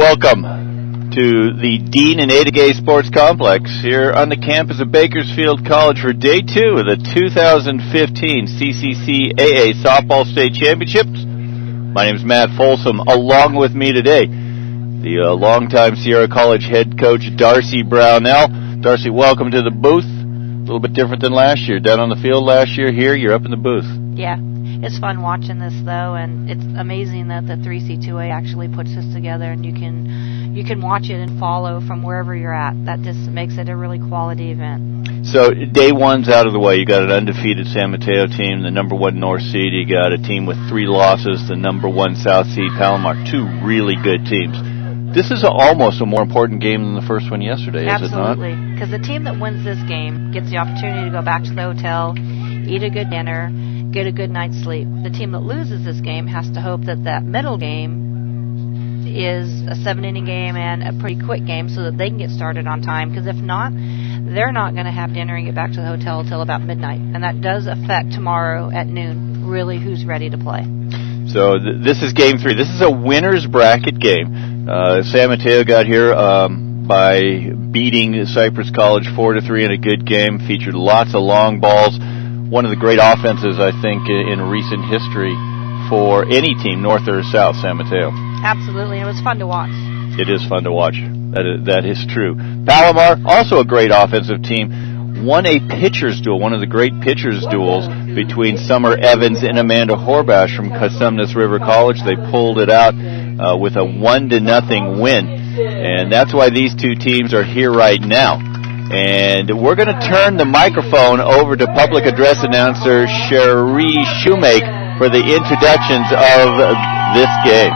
Welcome to the Dean and Ada Gay Sports Complex here on the campus of Bakersfield College for Day 2 of the 2015 CCCAA Softball State Championships. My name is Matt Folsom. Along with me today, the longtime Sierra College head coach, Darcy Brownell. Darcy, welcome to the booth. A little bit different than last year. Down on the field last year, here you're up in the booth. Yeah, it's fun watching this, though, and it's amazing that the 3C2A actually puts this together, and you can watch it and follow from wherever you're at. That just makes it a really quality event. So day one's out of the way. You got an undefeated San Mateo team, the number 1 North seed. You got a team with 3 losses, the number 1 South seed, Palomar. 2 really good teams. This is almost a more important game than the first one yesterday, is it not? Absolutely, because the team that wins this game gets the opportunity to go back to the hotel, eat a good dinner, get a good night's sleep. The team that loses this game has to hope that that middle game is a 7-inning game and a pretty quick game so that they can get started on time, because if not, they're not going to have dinner and get back to the hotel until about midnight, and that does affect tomorrow at noon, really, who's ready to play. So this is Game 3. This is a winner's bracket game. San Mateo got here by beating Cypress College 4-3 in a good game. Featured lots of long balls. One of the great offenses, I think, in recent history for any team, North or South, San Mateo. Absolutely. It was fun to watch. It is fun to watch. That is true. Palomar, also a great offensive team, won a pitcher's duel, one of the great pitcher's duels between Summer Evans and Amanda Horbash from Cosumnes River College. They pulled it out with a 1-0 win, and that's why these two teams are here right now. And we're going to turn the microphone over to public address announcer Cherie Shoemake for the introductions of this game.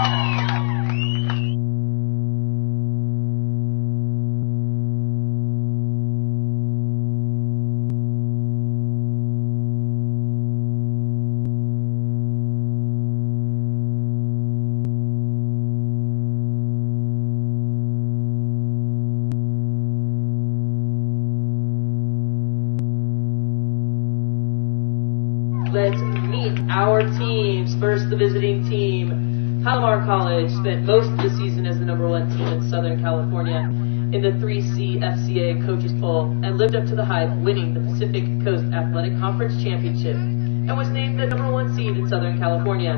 Let's meet our teams. First, the visiting team. Palomar College spent most of the season as the number 1 team in Southern California in the 3CFCA Coaches Poll and lived up to the hype, winning the Pacific Coast Athletic Conference Championship and was named the number 1 seed in Southern California.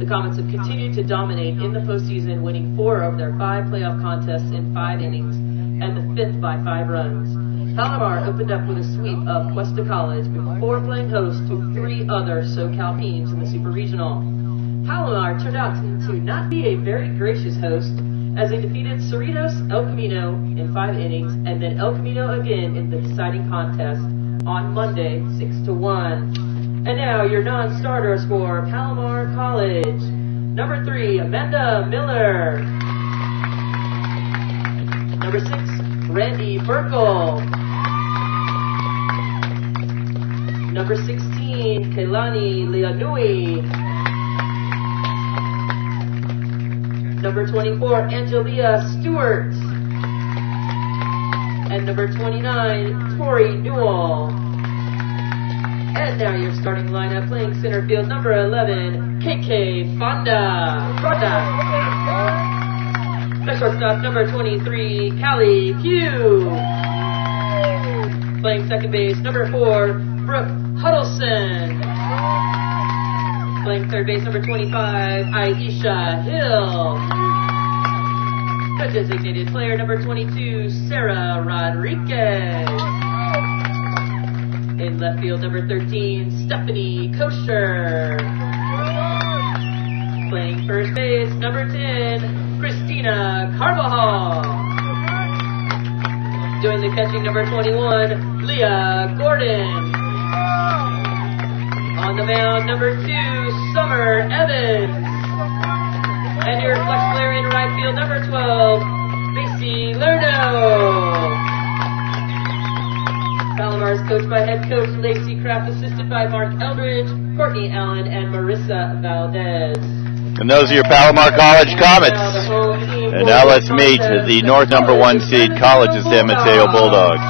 The Comets have continued to dominate in the postseason, winning 4 of their 5 playoff contests in 5 innings and the 5th by 5 runs. Palomar opened up with a sweep of Cuesta College before playing host to 3 other SoCal teams in the Super Regional. Palomar turned out to not be a very gracious host, as they defeated Cerritos El Camino in 5 innings and then El Camino again in the deciding contest on Monday, 6-1. And now your non-starters for Palomar College. Number 3, Amanda Miller. Number 6, Randy Burkle. Number 16, Keilani Leonui. Number 24, Angelia Stewart. And number 29, Tori Newell. And now your starting lineup, playing center field, number 11, KK Fonda. The shortstop, number 23, Callie Pugh. Playing second base, number 4, Brooke Huddleston. Playing third base, number 25, Aisha Hill. The designated player, number 22, Sarah Rodriguez. In left field, number 13, Stephanie Kosher. Playing first base, number 10, Christina Carvajal. Doing the catching, number 21, Leah Gordon. On the mound, number 2, Summer Evans. And your flex player in right field, number 12, Macy Lerno. Palomar is coached by head coach Lacey Kraft, assisted by Mark Eldridge, Courtney Allen, and Marissa Valdez. And those are your Palomar College Comets. And now let's meet the North number 1 seed College of San Mateo Bulldogs.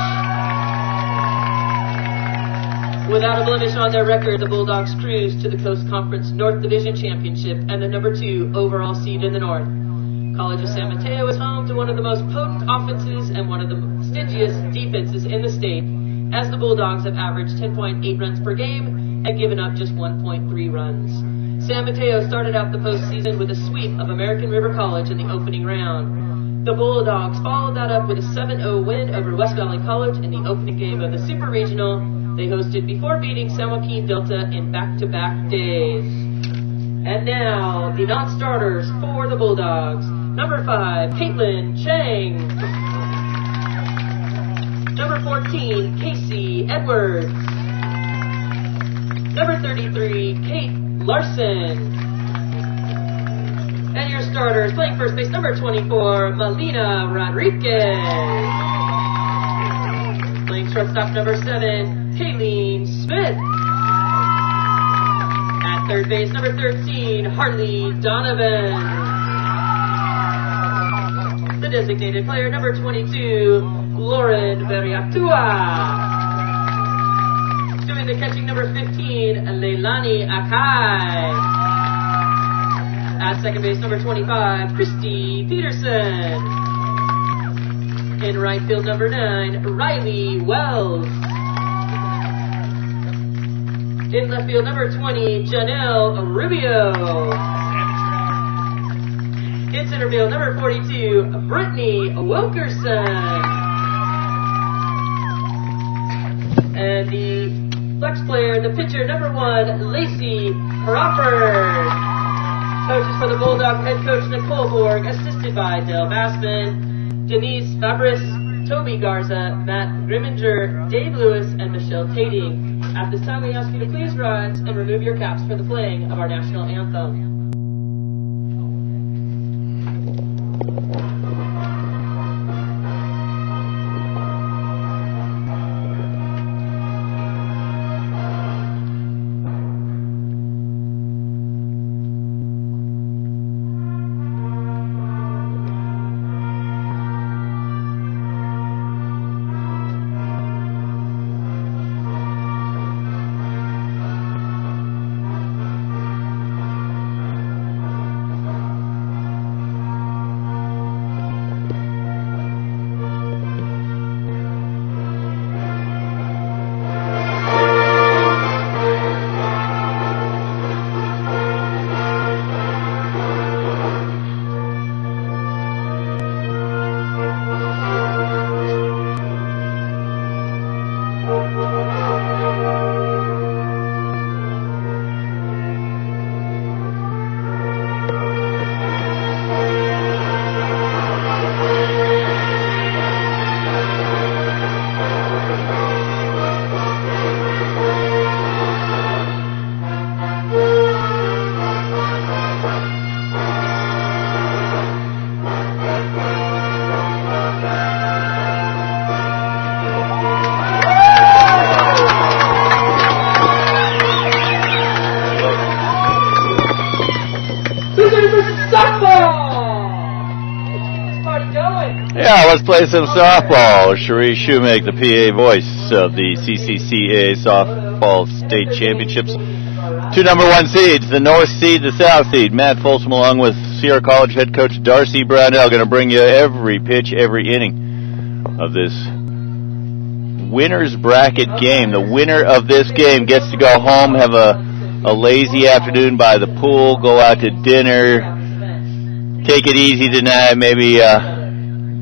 Without a blemish on their record, the Bulldogs cruise to the Coast Conference North Division Championship and the number 2 overall seed in the North. College of San Mateo is home to one of the most potent offenses and one of the stingiest defenses in the state, as the Bulldogs have averaged 10.8 runs per game and given up just 1.3 runs. San Mateo started out the postseason with a sweep of American River College in the opening round. The Bulldogs followed that up with a 7-0 win over West Valley College in the opening game of the Super Regional they hosted before beating San Joaquin Delta in back-to-back days. And now, the non-starters for the Bulldogs. Number 5, Caitlin Chang. Number 14, Casey Edwards. Number 33, Kate Larson. And your starters, playing first base, number 24, Melina Rodriguez. Playing shortstop, number 7, Kayleen Smith. At third base, number 13, Harley Donovan. The designated player, number 22, Lauren Veriatua. Doing the catching, number 15, Leilani Akai. At second base, number 25, Christy Peterson. In right field, number 9, Riley Wells. In left field, number 20, Janelle Rubio. In center field, number 42, Brittany Wilkerson. And the flex player, the pitcher, number 1, Lacey Crawford. Coaches for the Bulldogs, head coach Nicole Borg, assisted by Dale Bassman, Denise Fabris, Toby Garza, Matt Grimminger, Dave Lewis, and Michelle Tating. At this time, we ask you to please rise and remove your caps for the playing of our national anthem. Yeah, let's play some softball. Cherie Shoemake, the PA voice of the CCCAA Softball State Championships. 2 number 1 seeds, the North seed, the South seed. Matt Folsom along with Sierra College head coach Darcy Brownell going to bring you every pitch, every inning of this winner's bracket game. The winner of this game gets to go home, have a lazy afternoon by the pool, go out to dinner, take it easy tonight, maybe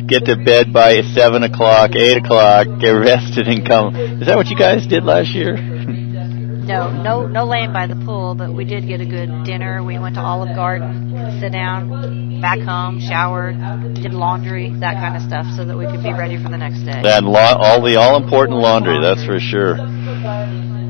get to bed by 7 o'clock, 8 o'clock, get rested and come. Is that what you guys did last year? No laying by the pool, but we did get a good dinner. We went to Olive Garden, sit down, back home, showered, did laundry, that kind of stuff, so that we could be ready for the next day. And all the all-important laundry, that's for sure.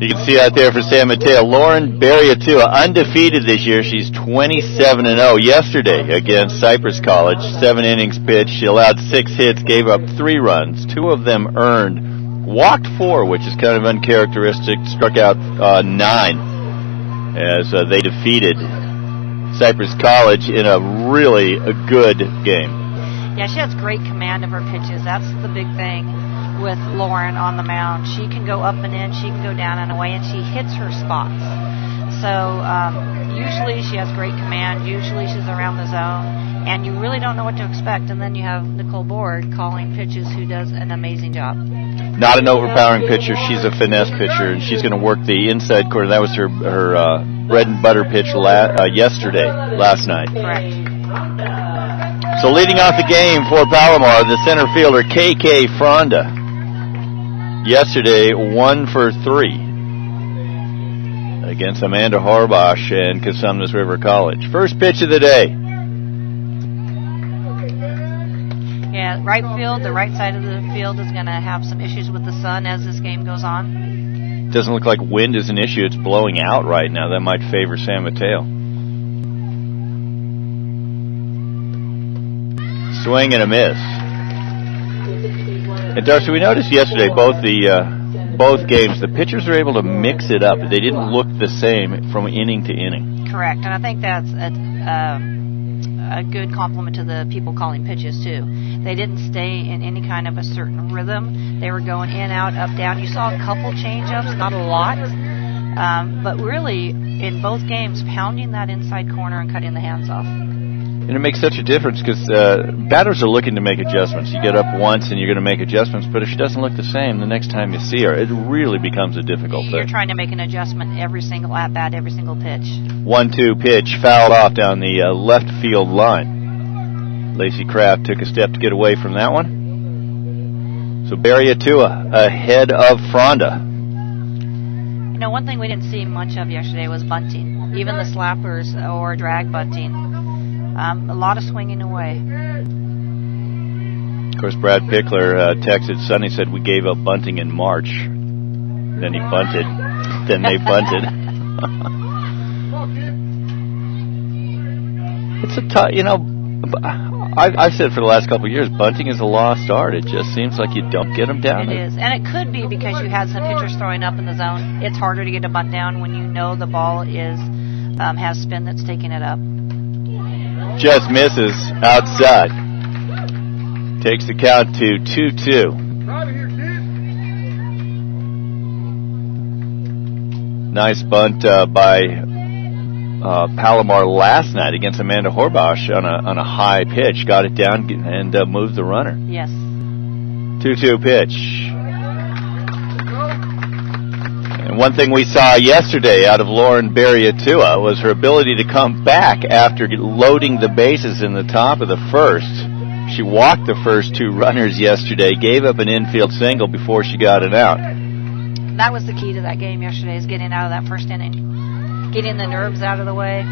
You can see out there for San Mateo, Lauren Berriatua, undefeated this year. She's 27-0. Yesterday against Cypress College, 7 innings pitched. She allowed 6 hits, gave up 3 runs. 2 of them earned. Walked 4, which is kind of uncharacteristic. Struck out 9 as they defeated Cypress College in a really good game. Yeah, she has great command of her pitches. That's the big thing with Lauren on the mound. She can go up and in, she can go down and away, and she hits her spots. So usually she has great command. Usually she's around the zone, and you really don't know what to expect. And then you have Nicole Borg calling pitches, who does an amazing job. Not an overpowering pitcher. She's a finesse pitcher, and she's going to work the inside corner. That was her bread and butter pitch last night. Correct. So leading off the game for Palomar, the center fielder, KK Fronda. Yesterday, 1 for 3 against Amanda Horbash and Cosumnes River College. First pitch of the day. Yeah, right field, the right side of the field is going to have some issues with the sun as this game goes on. Doesn't look like wind is an issue. It's blowing out right now. That might favor San Mateo. Swing and a miss. And Darcy, we noticed yesterday both games, the pitchers are able to mix it up. They didn't look the same from inning to inning. Correct, and I think that's a good compliment to the people calling pitches too. They didn't stay in any kind of a certain rhythm. They were going in, out, up, down. You saw a couple change-ups, not a lot, but really in both games pounding that inside corner and cutting the hands off. And it makes such a difference because batters are looking to make adjustments. You get up once and you're going to make adjustments, but if she doesn't look the same the next time you see her, it really becomes a difficult thing. You're trying to make an adjustment every single at-bat, every single pitch. 1-2 pitch, fouled off down the left field line. Lacey Kraft took a step to get away from that one. So Barry Atua ahead of Fronda. You know, one thing we didn't see much of yesterday was bunting, even the slappers or drag bunting. A lot of swinging away. Of course, Brad Pickler texted Sonny, said we gave up bunting in March. Then he bunted. Then they bunted. It's a tough, you know, I've said for the last couple of years, bunting is a lost art. It just seems like you don't get them down. It is, and it could be because you had some pitchers throwing up in the zone. It's harder to get a bunt down when you know the ball is has spin that's taking it up. Just misses outside. Takes the count to 2-2. Nice bunt by Palomar last night against Amanda Horbash on a high pitch. Got it down and moved the runner. Yes. 2-2 pitch. And one thing we saw yesterday out of Lauren Barriatua was her ability to come back after loading the bases in the top of the first. She walked the first 2 runners yesterday, gave up an infield single before she got it out. That was the key to that game yesterday, is getting out of that first inning. Getting the nerves out of the way.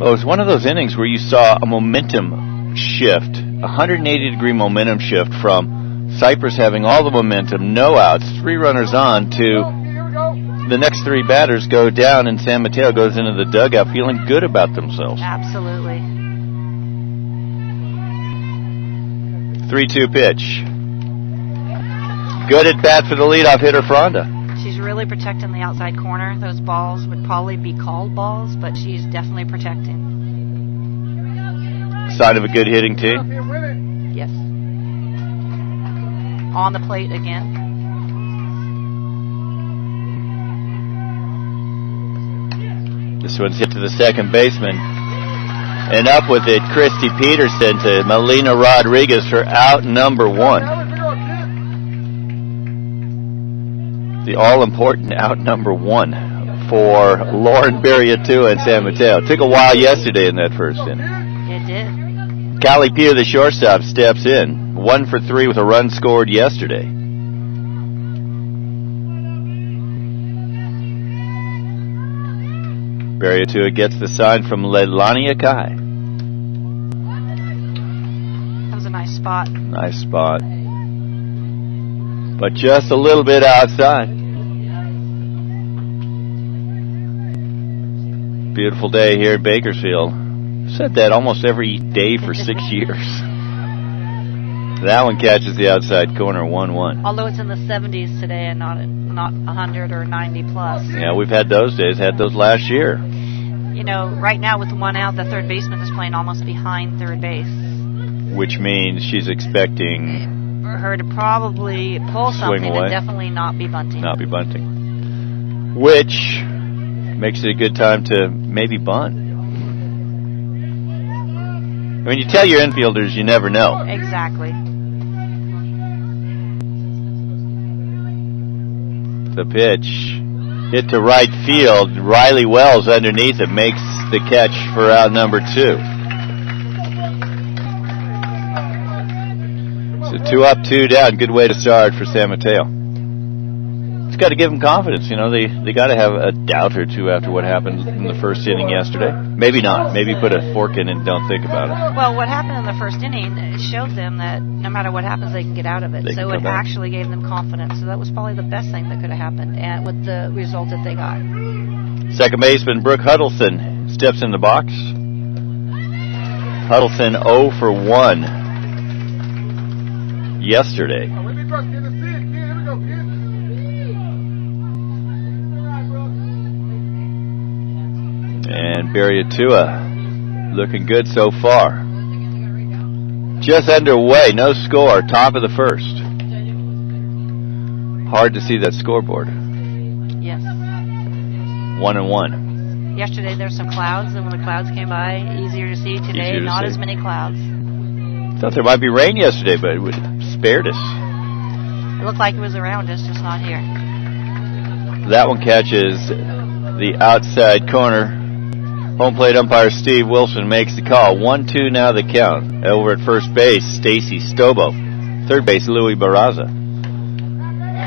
Well, it was one of those innings where you saw a momentum shift, a 180-degree momentum shift from Cypress having all the momentum, no outs, 3 runners on, to the next 3 batters go down and San Mateo goes into the dugout feeling good about themselves. Absolutely. 3-2 pitch. Good at bat for the leadoff hitter, Fronda. She's really protecting the outside corner. Those balls would probably be called balls, but she's definitely protecting. Sign of a good hitting team. Yes. On the plate again. This one's hit to the second baseman. And up with it, Christy Peterson to Melina Rodriguez for out number 1. The all-important out number 1 for Lauren Barriatua and San Mateo. It took a while yesterday in that first inning. It did. Callie Pugh, the shortstop, steps in. 1 for 3 with a run scored yesterday. Barriatua gets the sign from Leilani Akai. That was a nice spot. Nice spot. But just a little bit outside. Beautiful day here in Bakersfield. Said that almost every day for 6 years. That one catches the outside corner, 1-1. Although it's in the 70s today and not 100 or 90 plus. Yeah, we've had those days. Had those last year. You know, right now with 1 out, the third baseman is playing almost behind third base. Which means she's expecting for her to probably pull something and definitely not be bunting. Not be bunting. Which makes it a good time to maybe bunt. When you tell your infielders, you never know. Exactly. The pitch hit to right field. Riley Wells underneath it makes the catch for out number 2. So 2 up, 2 down. Good way to start for San Mateo. It's got to give them confidence. You know, they got to have a doubt or two after what happened in the first inning yesterday. Maybe not. Maybe put a fork in and don't think about it. Well, what happened in the first inning showed them that no matter what happens, they can get out of it. So it actually gave them confidence. So that was probably the best thing that could have happened, and with the result that they got. Second baseman Brooke Huddleston steps in the box. Huddleston 0 for 1 yesterday. And Barriatua looking good so far. Just underway, no score, top of the first. Hard to see that scoreboard. Yes. 1-1. Yesterday there's some clouds, and when the clouds came by, easier to see. Today, not as many clouds. Thought there might be rain yesterday, but it spared us. It looked like it was around us, just not here. That one catches the outside corner. Home plate umpire Steve Wilson makes the call. 1-2 now the count. Over at first base, Stacy Stobo. Third base, Louis Barraza.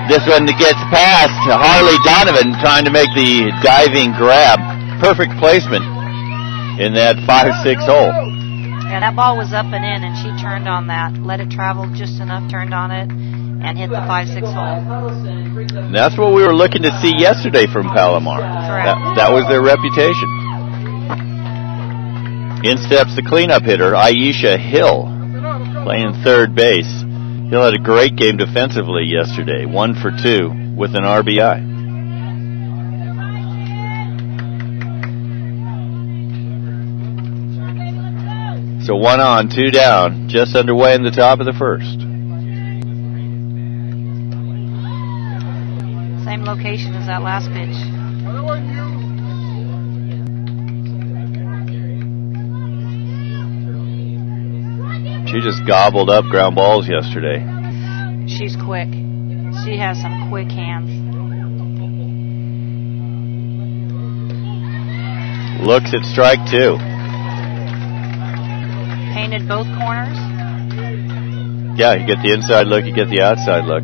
This one gets past Harley Donovan trying to make the diving grab. Perfect placement in that 5-6 hole. Yeah, that ball was up and in, and she turned on that. Let it travel just enough, turned on it, and hit the 5-6 hole. And that's what we were looking to see yesterday from Palomar. Correct. That was their reputation. In steps the cleanup hitter, Aisha Hill, playing third base. Hill had a great game defensively yesterday, 1 for 2 with an RBI. So 1 on, 2 down, just underway in the top of the first. Same location as that last pitch. She just gobbled up ground balls yesterday. She's quick. She has some quick hands. Looks at strike 2. Painted both corners. Yeah, you get the inside look, you get the outside look.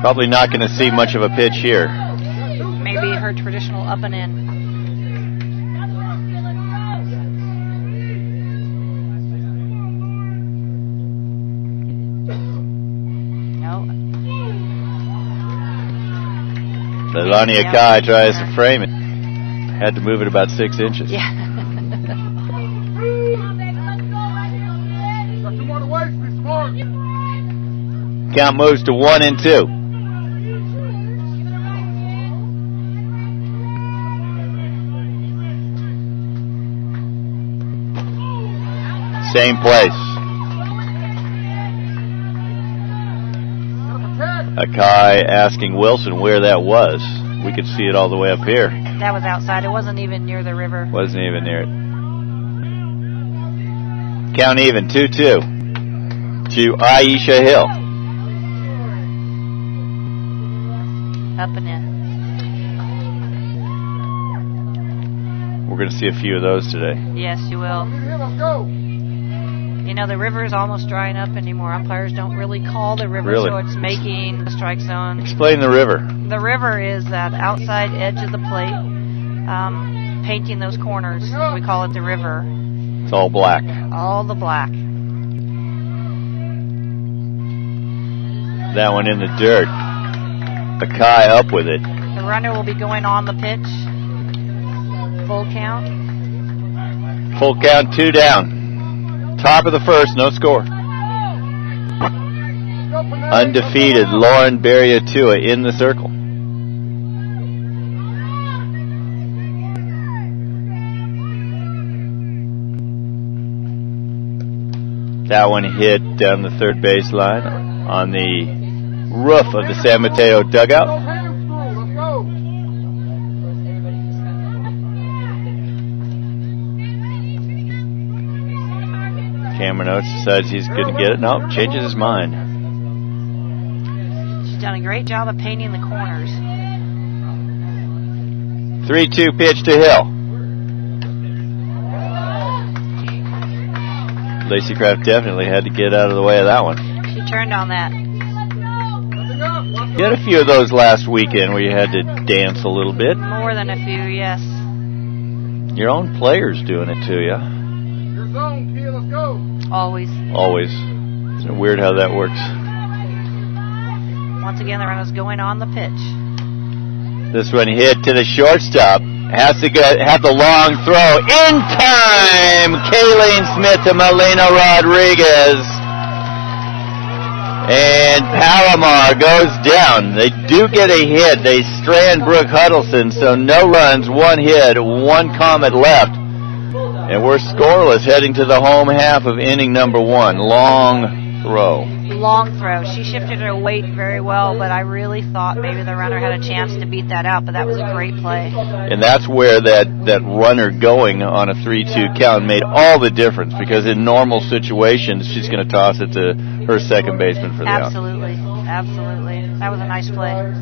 Probably not going to see much of a pitch here. Maybe her traditional up and in. Lani Akai tries to frame it. Had to move it about 6 inches. Yeah. Count moves to 1-2. Same place. Akai asking Wilson where that was. We could see it all the way up here. That was outside. It wasn't even near the river. Wasn't even near it. Count even, 2-2 to Aisha Hill. Up and in. We're going to see a few of those today. Yes, you will. You know, the river is almost drying up anymore. Umpires don't really call the river, Really? so it's making the strike zone. Explain the river. The river is that outside edge of the plate, painting those corners. We call it the river. It's all black. All the black. That one in the dirt. Akai up with it. The runner will be going on the pitch. Full count. Full count, 2 down. Top of the first, no score. Undefeated Lauren Barriatua in the circle. That one hit down the third baseline on the roof of the San Mateo dugout. Cameron Oates decides he's going to get it. No, changes his mind. She's done a great job of painting the corners. 3-2 pitch to Hill. Lacey Kraft definitely had to get out of the way of that one. She turned on that. You had a few of those last weekend where you had to dance a little bit. More than a few, yes. Your own players doing it to you. Your zone, kid, let's go. Always. Always. Isn't it weird how that works? Once again, the runner's going on the pitch. This one hit to the shortstop. Has to have the long throw. In time! Kayleen Smith to Melina Rodriguez. And Palomar goes down. They do get a hit. They strand Brooke Huddleston, so no runs, one hit, one Comet left. And we're scoreless heading to the home half of inning number 1. Long throw. Long throw. She shifted her weight very well, but I really thought maybe the runner had a chance to beat that out, but that was a great play. And that's where that runner going on a 3-2 count made all the difference, because in normal situations, she's going to toss it to her second baseman for the out. Absolutely. Absolutely. That was a nice play.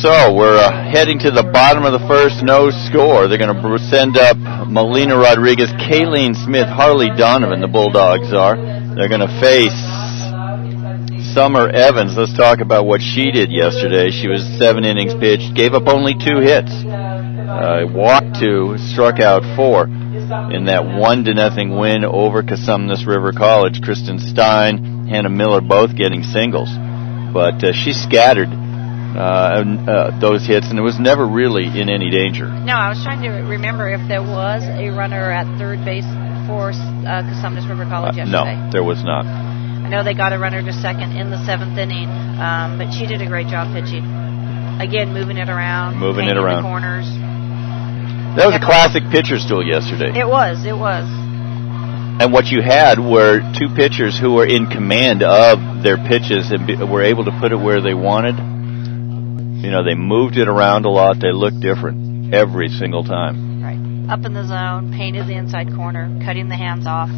So we're heading to the bottom of the first, no score. They're going to send up Melina Rodriguez, Kayleen Smith, Harley Donovan, the Bulldogs are. They're going to face Summer Evans. Let's talk about what she did yesterday. She was 7 innings pitched, gave up only 2 hits. Walked 2, struck out 4 in that 1-0 win over Cosumnes River College. Kristen Stein, Hannah Miller both getting singles. But she scattered those hits, and it was never really in any danger. No, I was trying to remember if there was a runner at third base for Cosumnes River College yesterday. No, there was not. I know they got a runner to second in the 7th inning, but she did a great job pitching. Again, moving it around. Moving it around. The corners. That was a classic pitcher's duel yesterday. It was. It was. And what you had were 2 pitchers who were in command of their pitches and were able to put it where they wanted. You know, they moved it around a lot. They looked different every single time. Right. Up in the zone, painted the inside corner, cutting the hands off.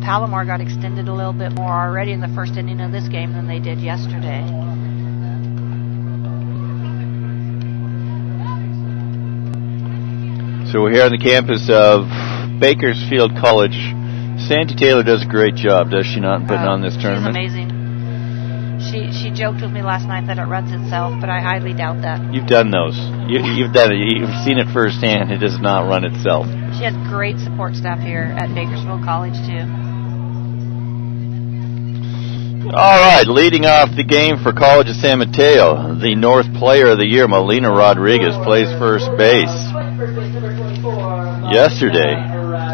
Palomar got extended a little bit more already in the first inning of this game than they did yesterday. So we're here on the campus of Bakersfield College. Sandy Taylor does a great job, does she not, in putting on this tournament? She's amazing. She joked with me last night that it runs itself, but I highly doubt that. You've done those. You've done it. You've seen it firsthand. It does not run itself. She has great support staff here at Bakersfield College, too. All right, leading off the game for College of San Mateo, the North Player of the Year, Melina Rodriguez, plays first base. Yesterday,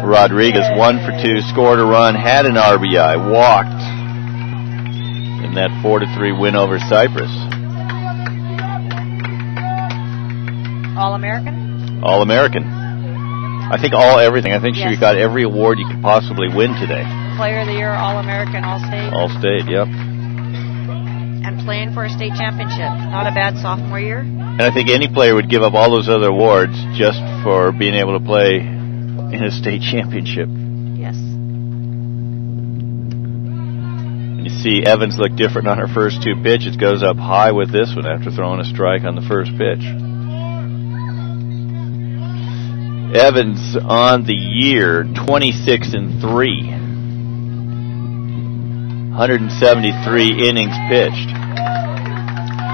Rodriguez 1 for 2, scored a run, had an RBI, walked in that 4-3 win over Cyprus. All-American? All-American. I think everything. I think Yes. she got every award you could possibly win today. Player of the Year, All-American, All-State. All-State, yep. And playing for a state championship. Not a bad sophomore year. And I think any player would give up all those other awards just for being able to play in a state championship. Yes. You see Evans look different on her first 2 pitches. Goes up high with this one after throwing a strike on the first pitch. Evans on the year 26-3. 173 innings pitched.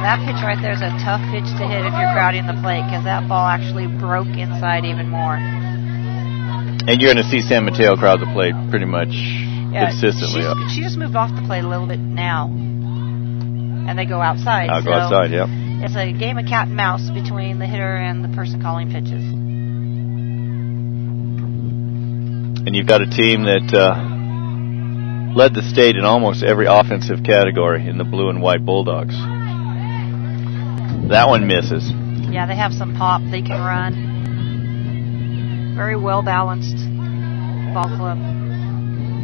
That pitch right there is a tough pitch to hit if you're crowding the plate, because that ball actually broke inside even more. And you're going to see San Mateo crowd the plate pretty much consistently. She just moved off the plate a little bit now, and they go outside. I'll go outside, yep. It's a game of cat and mouse between the hitter and the person calling pitches. And you've got a team that led the state in almost every offensive category in the blue and white Bulldogs. That one misses. Yeah, they have some pop. They can run. Very well-balanced ball club.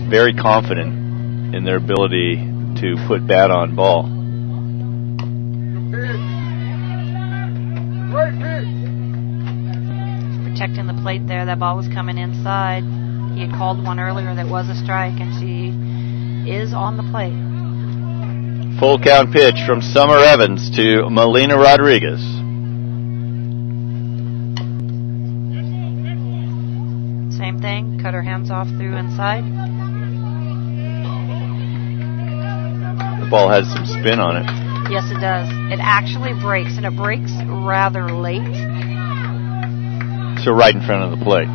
Very confident in their ability to put bat on ball. Great pitch. protecting the plate there. That ball was coming inside. He had called one earlier that was a strike, and she is on the plate. Full count pitch from Summer Evans to Melina Rodriguez. Same thing, cut her hands off through inside. The ball has some spin on it. Yes, it does. It actually breaks, and it breaks rather late. So right in front of the plate.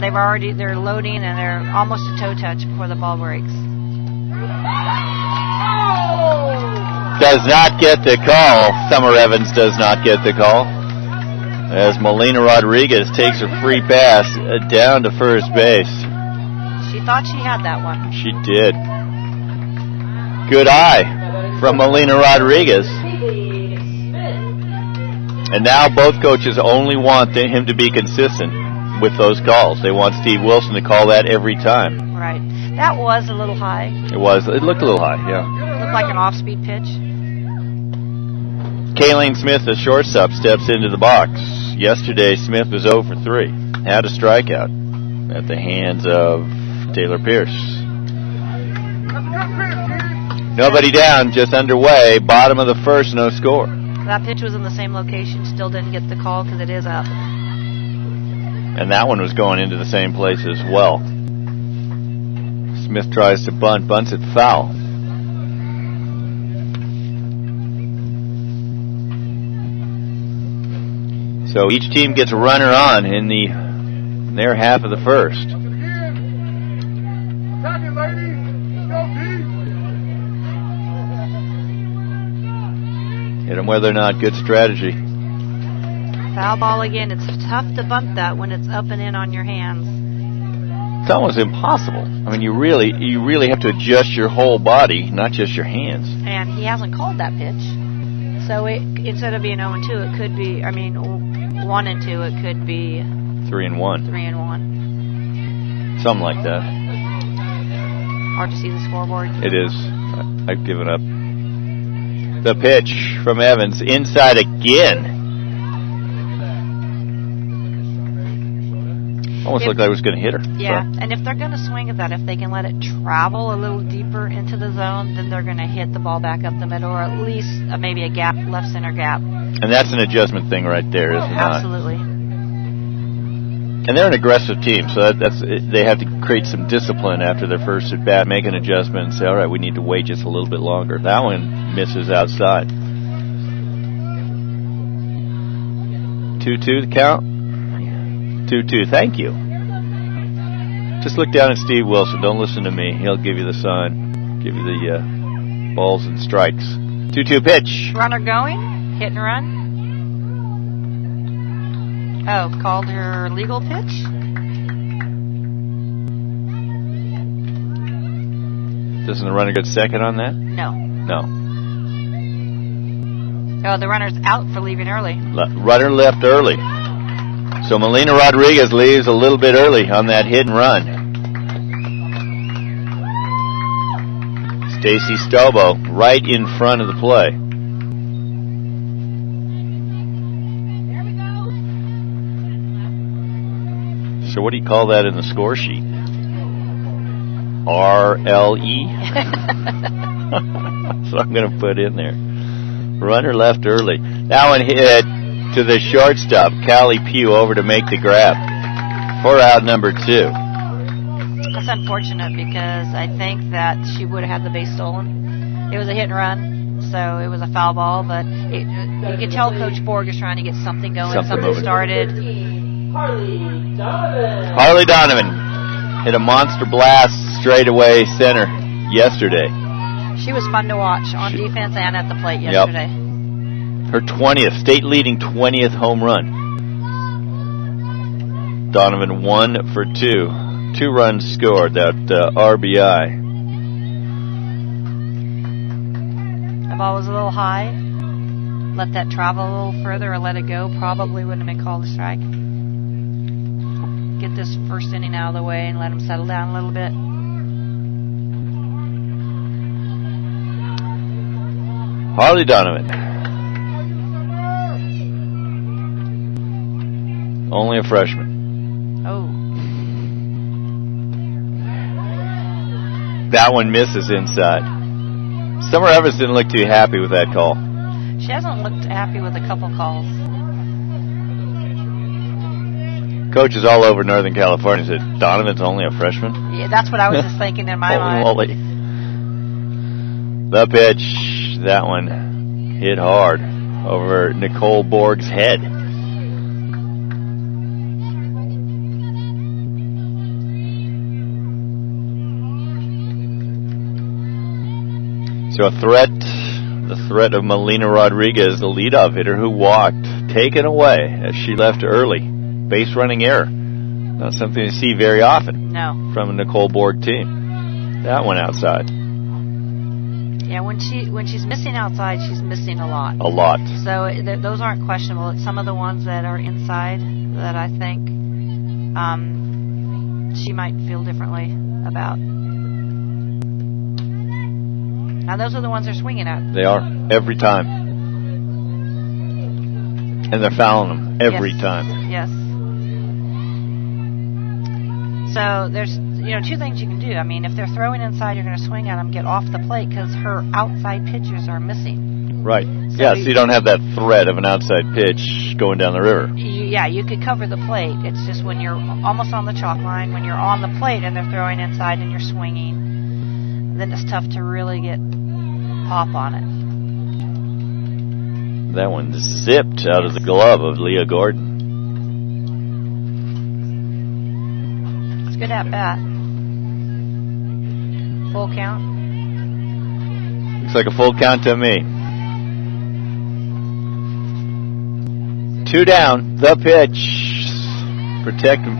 They're loading, and they're almost a toe touch before the ball breaks. Does not get the call. Summer Evans does not get the call. As Melina Rodriguez takes her free pass down to first base. She thought she had that one. She did. Good eye from Melina Rodriguez. And now both coaches only want him to be consistent with those calls. They want Steve Wilson to call that every time. Right. That was a little high. It was. It looked a little high, yeah. Looked like an off-speed pitch. Kayleen Smith, the shortstop, steps into the box. Yesterday, Smith was 0 for 3. Had a strikeout at the hands of Taylor Pierce. Nobody down, just underway. Bottom of the first, no score. That pitch was in the same location, still didn't get the call because it is up. And that one was going into the same place as well. Smith tries to bunt, bunts it foul. So each team gets a runner on in their half of the first. Hit them where they're not. Good strategy. Foul ball again. It's tough to bunt that when it's up and in on your hands. It's almost impossible. I mean, you really have to adjust your whole body, not just your hands. And he hasn't called that pitch. So instead of being 0-2, it could be, 1-2, it could be 3-1. 3-1. Something like that. Hard to see the scoreboard. It is. I've given up. The pitch from Evans, inside again. Almost looked like it was going to hit her. Yeah, and if they're going to swing at that, if they can let it travel a little deeper into the zone, then they're going to hit the ball back up the middle, or at least maybe a gap, left center gap. And that's an adjustment thing right there, isn't it? Absolutely. And they're an aggressive team, so they have to create some discipline after their first at bat, make an adjustment, and say, all right, we need to wait just a little bit longer. That one misses outside. 2-2 the count. 2-2. Thank you. Just look down at Steve Wilson. Don't listen to me. He'll give you the sign, give you the balls and strikes. 2-2 pitch. Runner going. Hit and run. Oh, called her legal pitch. Doesn't the runner get second on that? No. No. Oh, the runner's out for leaving early. Runner left early. So Melina Rodriguez leaves a little bit early on that hit and run. Stacy Stobo right in front of the play. So what do you call that in the score sheet? RLE? That's what I'm going to put in there. Runner left early. That one hit to the shortstop, Callie Pugh, over to make the grab for out number 2. That's unfortunate because I think that she would have had the base stolen. It was a hit and run, so it was a foul ball, but you could tell Coach Borg is trying to get something going, something started. Harley Donovan hit a monster blast straightaway center yesterday. She was fun to watch on defense and at the plate yesterday. Yep. Her 20th, state-leading 20th home run. Donovan 1 for 2. 2 runs scored, that RBI. The ball was a little high. Let that travel a little further or let it go. Probably wouldn't have been called a strike. Get this first inning out of the way and let them settle down a little bit. Harley Donovan. Only a freshman. Oh. That one misses inside. Summer Evans didn't look too happy with that call. She hasn't looked happy with a couple calls. Coaches all over Northern California said, Donovan's only a freshman? Yeah, that's what I was just thinking in my mind. Holy. The pitch, that one hit hard over Nicole Borg's head. So a threat, the threat of Melina Rodriguez, the leadoff hitter who walked, taken away as she left early. Base running error. Not something you see very often. No. From a Nicole Borg team. That one outside. Yeah, when she's missing outside, she's missing a lot. A lot. So those aren't questionable. It's some of the ones that are inside that I think she might feel differently about. Now, those are the ones they're swinging at. They are, every time. And they're fouling them every time. Yes. So there's, two things you can do. I mean, if they're throwing inside, you're going to swing at them, get off the plate, because her outside pitches are missing. Right. So you don't have that threat of an outside pitch going down the river. You could cover the plate. It's just when you're almost on the chalk line, when you're on the plate and they're throwing inside and you're swinging, then it's tough to really get pop on it. That one zipped out of the glove of Leah Gordon. It's good at bat. Full count. Looks like a full count to me. 2 down. The pitch.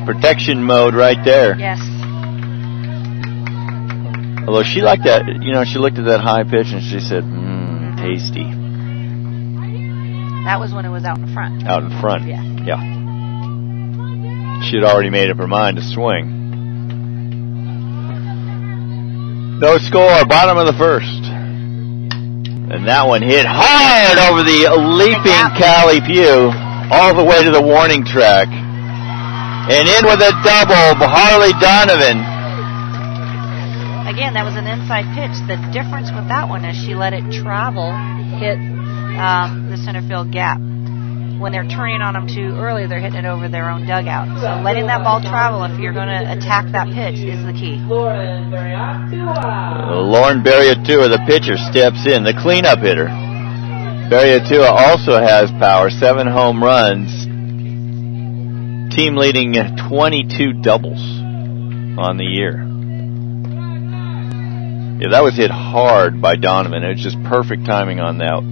Protection mode right there. Yes. Although she liked that, she looked at that high pitch and she said, tasty. That was when it was out in front. Out in front. Yeah. Yeah. She had already made up her mind to swing. No score, bottom of the first. And that one hit hard over the leaping Callie Pugh all the way to the warning track. And in with a double, Harley Donovan. Again, that was an inside pitch. The difference with that one is she let it travel, hit the center field gap. When they're turning on them too early, they're hitting it over their own dugout. So letting that ball travel, if you're going to attack that pitch, is the key. Lauren Barriatua, the pitcher, steps in, the cleanup hitter. Barriatua also has power, 7 home runs, team leading 22 doubles on the year. Yeah, that was hit hard by Donovan. It was just perfect timing on that.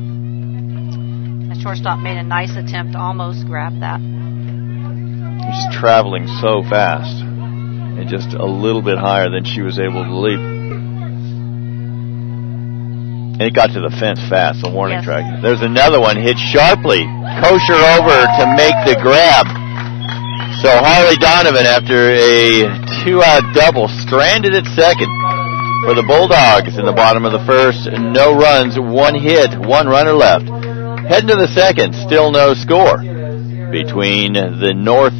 The shortstop made a nice attempt to almost grab that. It was traveling so fast and just a little bit higher than she was able to leap. And it got to the fence fast, the warning track. There's another one hit sharply. Kosher over to make the grab. So Harley Donovan, after a 2-out double, stranded at second for the Bulldogs in the bottom of the first. No runs, 1 hit, 1 runner left. Heading to the second, still no score between the north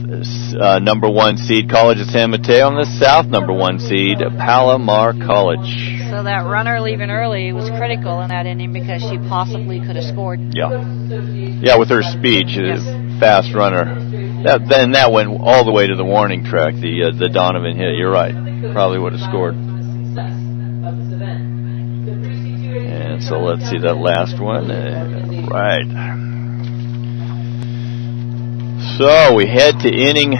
number 1 seed College of San Mateo and the south number 1 seed Palomar College. So that runner leaving early was critical in that inning because she possibly could have scored. Yeah, with her speed, she's a fast runner. Then that went all the way to the warning track, the Donovan hit. You're right, probably would have scored. And so let's see that last one. Right. So we head to inning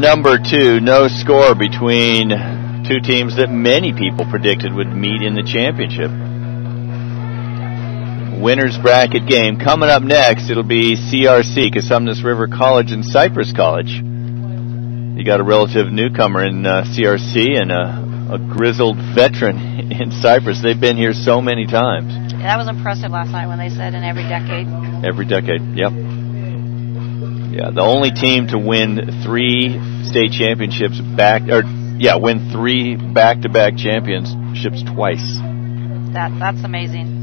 number 2. No score between 2 teams that many people predicted would meet in the championship. Winner's bracket game. Coming up next, it'll be CRC, Cosumnes River College and Cypress College. You got a relative newcomer in CRC and a grizzled veteran in Cypress. They've been here so many times. That was impressive last night when they said in every decade. Every decade, yep. Yeah, the only team to win 3 state championships win 3 back-to-back championships twice. That's amazing.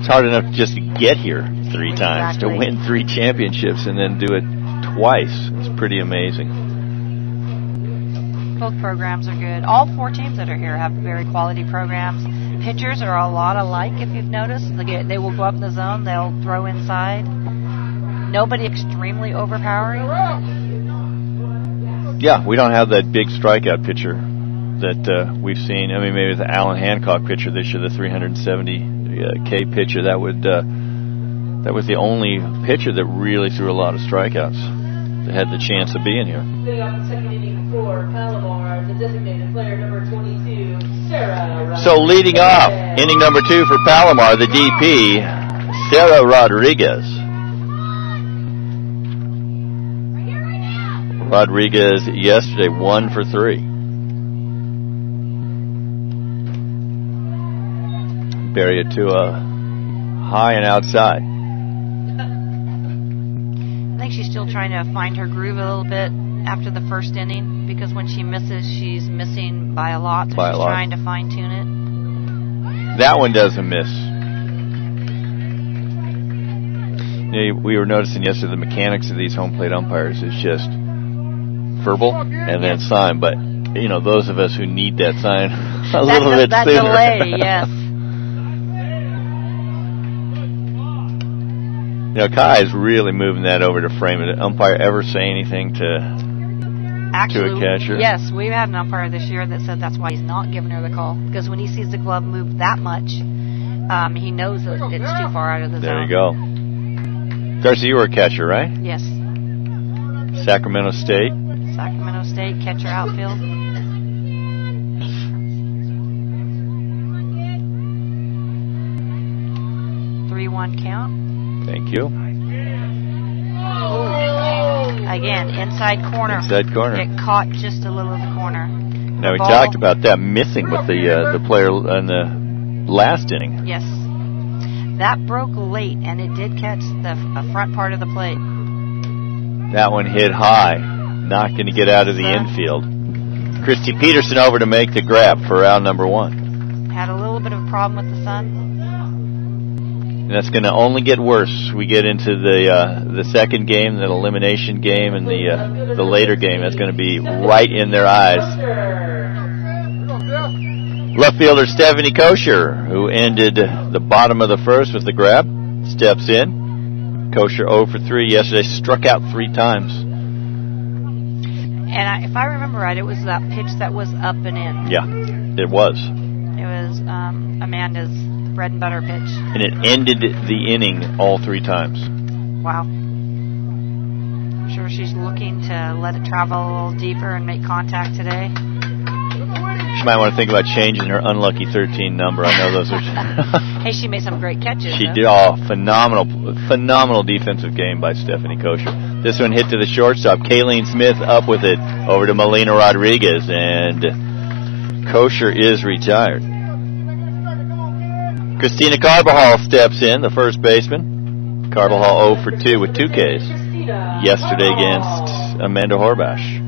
It's hard enough just to get here 3 times, to win 3 championships and then do it twice. It's pretty amazing. Both programs are good. All 4 teams that are here have very quality programs. Pitchers are a lot alike, if you've noticed. They will go up in the zone. They'll throw inside. Nobody extremely overpowering. Yeah, we don't have that big strikeout pitcher that we've seen. I mean, maybe the Alan Hancock pitcher this year, the 370K pitcher. That was the only pitcher that really threw a lot of strikeouts that had the chance of being here. Sitting off the second inning for Palomar, the designated player number 22, Sarah. So leading off, inning number 2 for Palomar, the DP, Sarah Rodriguez. Rodriguez yesterday 1 for 3. Bury it to a high and outside. I think she's still trying to find her groove a little bit after the first inning, because when she misses, she's missing by a lot, so she's trying to fine-tune it. That one doesn't miss. You know, we were noticing yesterday the mechanics of these home plate umpires is just verbal and then sign, but you know, those of us who need that sign a little bit that sooner. delay, yes. You know, Kai is really moving that over to frame. Did an umpire ever say anything to a catcher? Yes, we've had an umpire this year that said that's why he's not giving her the call, because when he sees the glove move that much, he knows that it's too far out of the zone. There you go. Darcy, you were a catcher, right? Yes. Sacramento State. Sacramento State, catcher outfield. 3-1 count. Thank you. Again, inside corner. Inside corner. It caught just a little of the corner. Now, we talked about that missing with the player in the last inning. Yes. That broke late, and it did catch the front part of the plate. That one hit high. Not going to get out of the infield. Christy Peterson over to make the grab for round number 1. Had a little bit of a problem with the sun. And that's going to only get worse. We get into the second game, that elimination game, and the later game. That's going to be right in their eyes. Left fielder Stephanie Kosher, who ended the bottom of the first with the grab, steps in. Kosher 0 for 3 yesterday, struck out 3 times. And if I remember right, it was that pitch that was up and in. Yeah, it was. It was Amanda's bread and butter pitch. And it ended the inning all 3 times. Wow. I'm sure she's looking to let it travel a little deeper and make contact today. She might want to think about changing her unlucky 13 number. I know those are... Hey, she made some great catches. She did. Oh, phenomenal defensive game by Stephanie Kosher. This one hit to the shortstop. Kayleen Smith up with it over to Melina Rodriguez, and Kosher is retired. Christina Carbajal steps in, the first baseman. Carbajal 0 for 2 with 2 Ks yesterday against Amanda Horbash.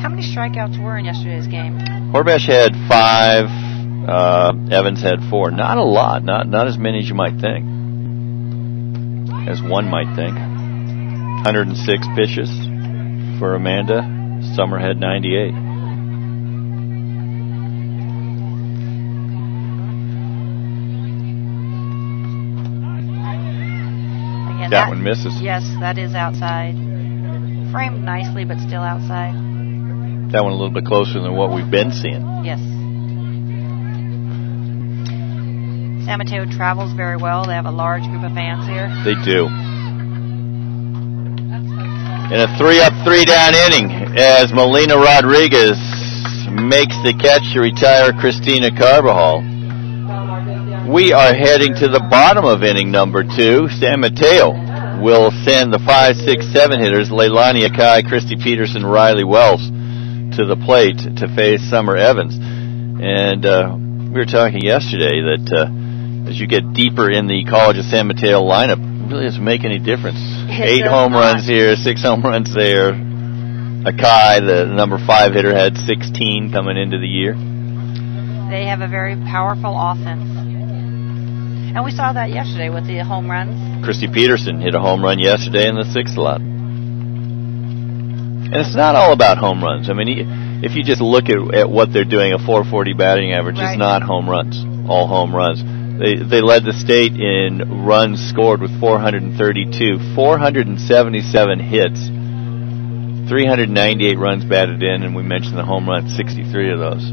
How many strikeouts were in yesterday's game? Horbash had 5. Evans had 4. Not a lot. Not as many as you might think. As one might think. 106 pitches for Amanda. Summer had 98. Again, that one misses. Yes, that is outside. Framed nicely, but still outside. That one a little bit closer than what we've been seeing. Yes. San Mateo travels very well. They have a large group of fans here. They do. In a 3-up, 3-down inning, as Melina Rodriguez makes the catch to retire Christina Carbajal. We are heading to the bottom of inning number 2. San Mateo will send the 5, 6, 7 hitters, Leilani Akai, Christy Peterson, Riley Wells, to the plate to face Summer Evans. And we were talking yesterday that as you get deeper in the College of San Mateo lineup, it really doesn't make any difference. 8 home runs here, 6 home runs there. Akai, the number 5 hitter, had 16 coming into the year. They have a very powerful offense. And we saw that yesterday with the home runs. Christy Peterson hit a home run yesterday in the 6th slot. And it's not all about home runs. I mean, if you just look at what they're doing, a 440 batting average is not home runs, all home runs. They led the state in runs scored with 432, 477 hits, 398 runs batted in, and we mentioned the home run, 63 of those.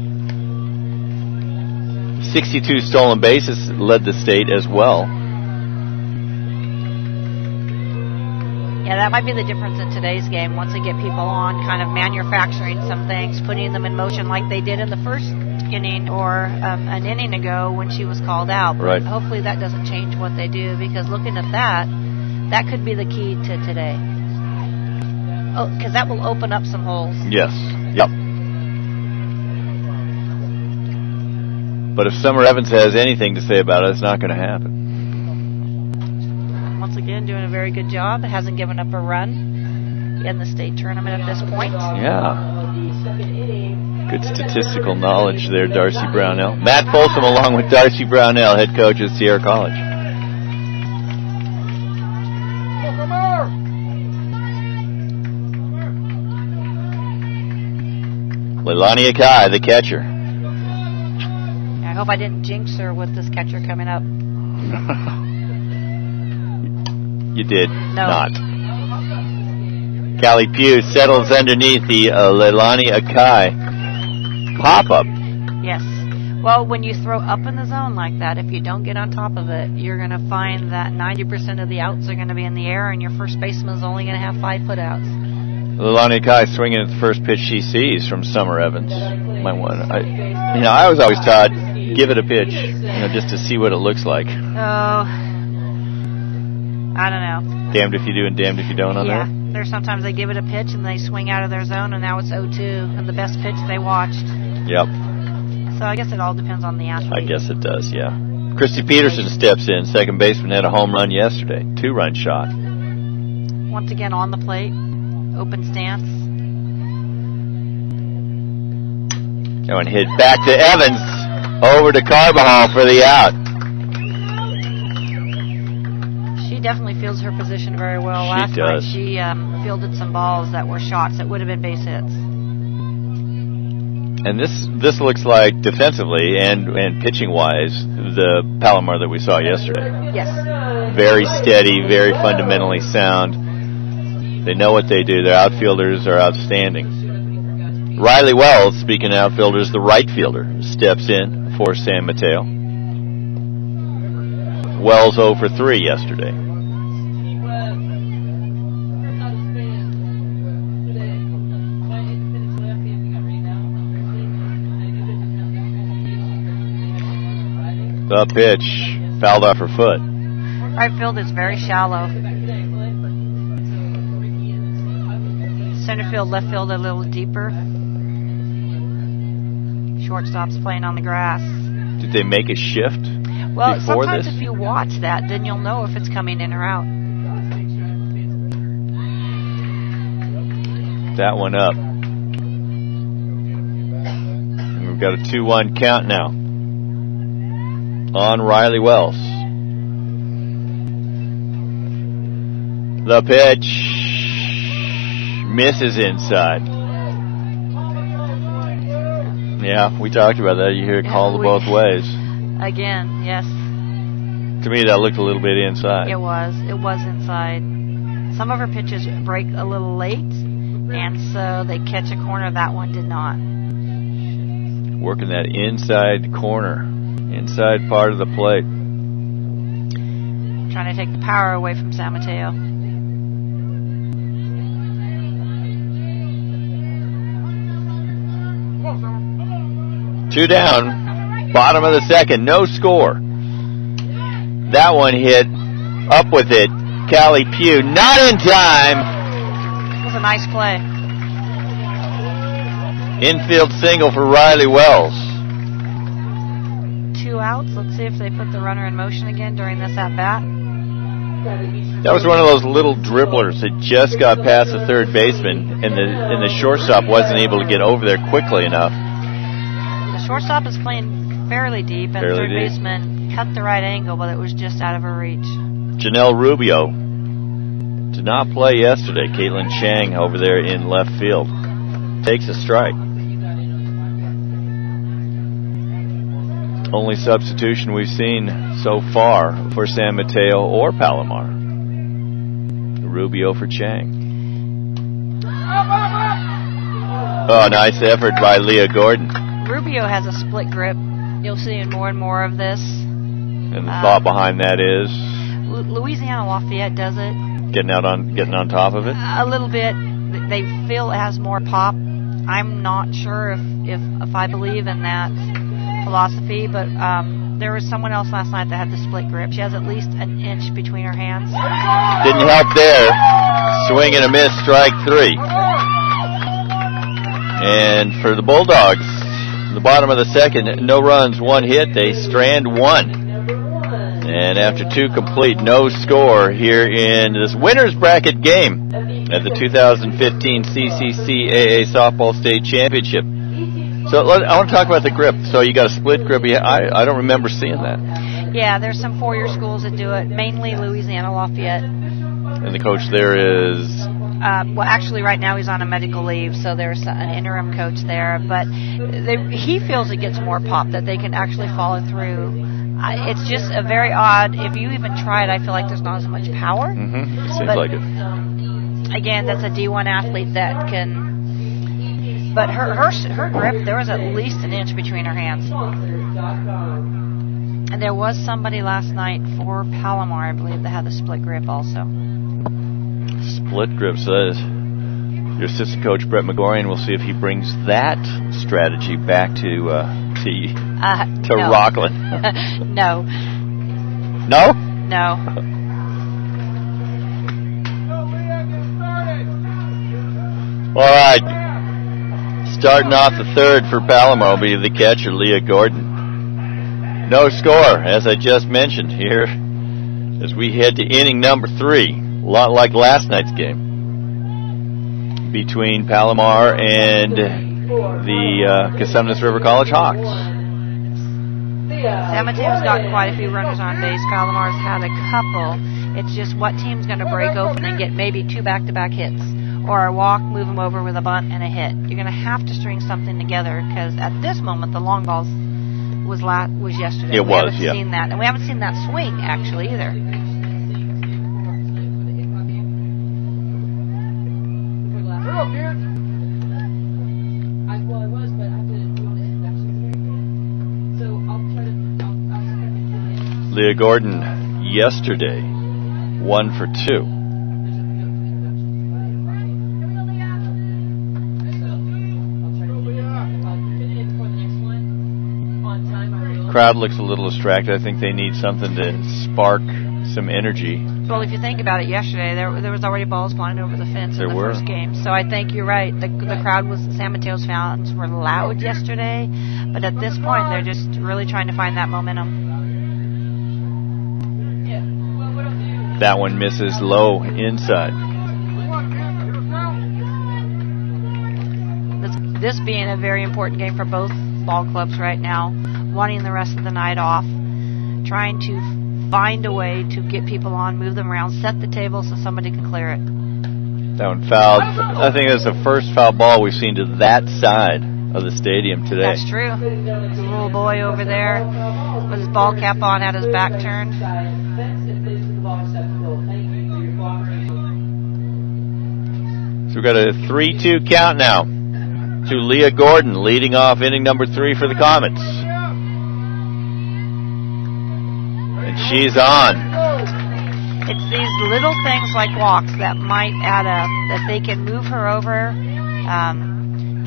62 stolen bases led the state as well. Yeah, that might be the difference in today's game. Once they get people on kind of manufacturing some things, putting them in motion like they did in the first inning or an inning ago when she was called out. But right. Hopefully that doesn't change what they do, because looking at that could be the key to today. Oh, because that will open up some holes. Yes. Yep. But if Summer Evans has anything to say about it, it's not going to happen. Once again, doing a very good job. Hasn't given up a run in the state tournament at this point. Yeah. Good statistical knowledge there, Darcy Brownell. Matt Folsom along with Darcy Brownell, head coach at Sierra College. Leilani Akai, the catcher. I hope I didn't jinx her with this catcher coming up. You did no. not. Callie Pugh settles underneath the Leilani Akai pop-up. Yes. Well, when you throw up in the zone like that, if you don't get on top of it, you're going to find that 90% of the outs are going to be in the air, and your first baseman is only going to have 5 put-outs. Leilani Akai swinging at the first pitch she sees from Summer Evans. Might want I was always taught, give it a pitch, just to see what it looks like. Oh, I don't know. Damned if you do and damned if you don't on there? Yeah, there's sometimes they give it a pitch and they swing out of their zone, and now it's 0-2, and the best pitch they watched. Yep. So I guess it all depends on the athlete. I guess it does, yeah. Christy Peterson steps in. Second baseman had a home run yesterday. 2-run shot. Once again on the plate. Open stance. That one hit back to Evans. Over to Carbajal for the out. She definitely fields her position very well. She does. Night she fielded some balls that were shots that would have been base hits. And this looks like defensively and pitching-wise the Palomar that we saw yesterday. Yes. Very steady, very fundamentally sound. They know what they do. Their outfielders are outstanding. Riley Wells, speaking of outfielders, the right fielder, steps in for San Mateo. Wells 0 for 3 yesterday. The pitch, fouled off her foot. Right field is very shallow. Center field, left field a little deeper. Shortstop's playing on the grass. Did they make a shift well, before sometimes this? If you watch that, then you'll know if it's coming in or out. That one up. And we've got a 2-1 count now on Riley Wells. The pitch misses inside. Yeah, we talked about that. You hear it called both ways. Again, yes. To me, that looked a little bit inside. It was inside. Some of her pitches break a little late, and so they catch a corner. That one did not. Working that inside corner, inside part of the plate. Trying to take the power away from San Mateo. Two down, bottom of the second, no score. That one hit, up with it, Callie Pugh, not in time. It was a nice play. Infield single for Riley Wells. 2 outs. Let's see if they put the runner in motion again during this at-bat. That was one of those little dribblers that just got past the third baseman, and the shortstop wasn't able to get over there quickly enough. The shortstop is playing fairly deep, and the third baseman cut the right angle, but it was just out of her reach. Janelle Rubio did not play yesterday. Caitlin Chang over there in left field takes a strike. Only substitution we've seen so far for San Mateo or Palomar. Rubio for Chang. Oh, nice effort by Leah Gordon. Rubio has a split grip. You'll see more and more of this. And the thought behind that is? Louisiana Lafayette does it. Getting on top of it? A little bit. They feel it has more pop. I'm not sure if I believe in that philosophy, but there was someone else last night that had the split grip. She has at least an inch between her hands. Didn't help there. Swing and a miss, strike 3. And for the Bulldogs, the bottom of the second, no runs, 1 hit. They strand 1. And after 2 complete, no score here in this winner's bracket game at the 2015 CCCAA Softball State Championship. So I want to talk about the grip. So you got a split grip. I don't remember seeing that. Yeah, there's some 4-year schools that do it, mainly Louisiana Lafayette. And the coach there is? Well, actually, right now he's on a medical leave, so there's an interim coach there. But he feels it gets more pop, that they can actually follow through. It's just a very odd. If you even try it, I feel like there's not as much power. Mm-hmm. Seems like it. Again, that's a D1 athlete that can. But her grip, there was at least an inch between her hands. And there was somebody last night for Palomar, I believe, that had the split grip also. Split grip. So that is your assistant coach, Brett McGorian. We'll see if he brings that strategy back to no. Rockland. No. No? No. All right. Starting off the third for Palomar will be the catcher, Leah Gordon. No score, as I just mentioned here, as we head to inning number 3. A lot like last night's game between Palomar and the Cosumnes River College Hawks. San Mateo's got quite a few runners on base. Palomar's had a couple. It's just what team's going to break open and get maybe 2 back-to-back hits, or a walk, move them over with a bunt and a hit. You're going to have to string something together, because at this moment the long balls was yesterday. We haven't seen that, and we haven't seen that swing actually either. Leah Gordon yesterday, 1 for 2. Crowd looks a little distracted. I think they need something to spark some energy. Well, if you think about it, yesterday there was already balls flying over the fence in the first game. So I think you're right. The crowd San Mateo's fans were loud yesterday, but at this point they're just really trying to find that momentum. That one misses low inside. This being a very important game for both ball clubs right now, wanting the rest of the night off, trying to find a way to get people on, move them around, set the table so somebody can clear it. That one fouled. I think that's the first foul ball we've seen to that side of the stadium today. That's true. The little boy over there with his ball cap on, had his back turned. So we've got a 3-2 count now to Leah Gordon, leading off inning number 3 for the Comets. And she's on. It's these little things like walks that might add up, that they can move her over,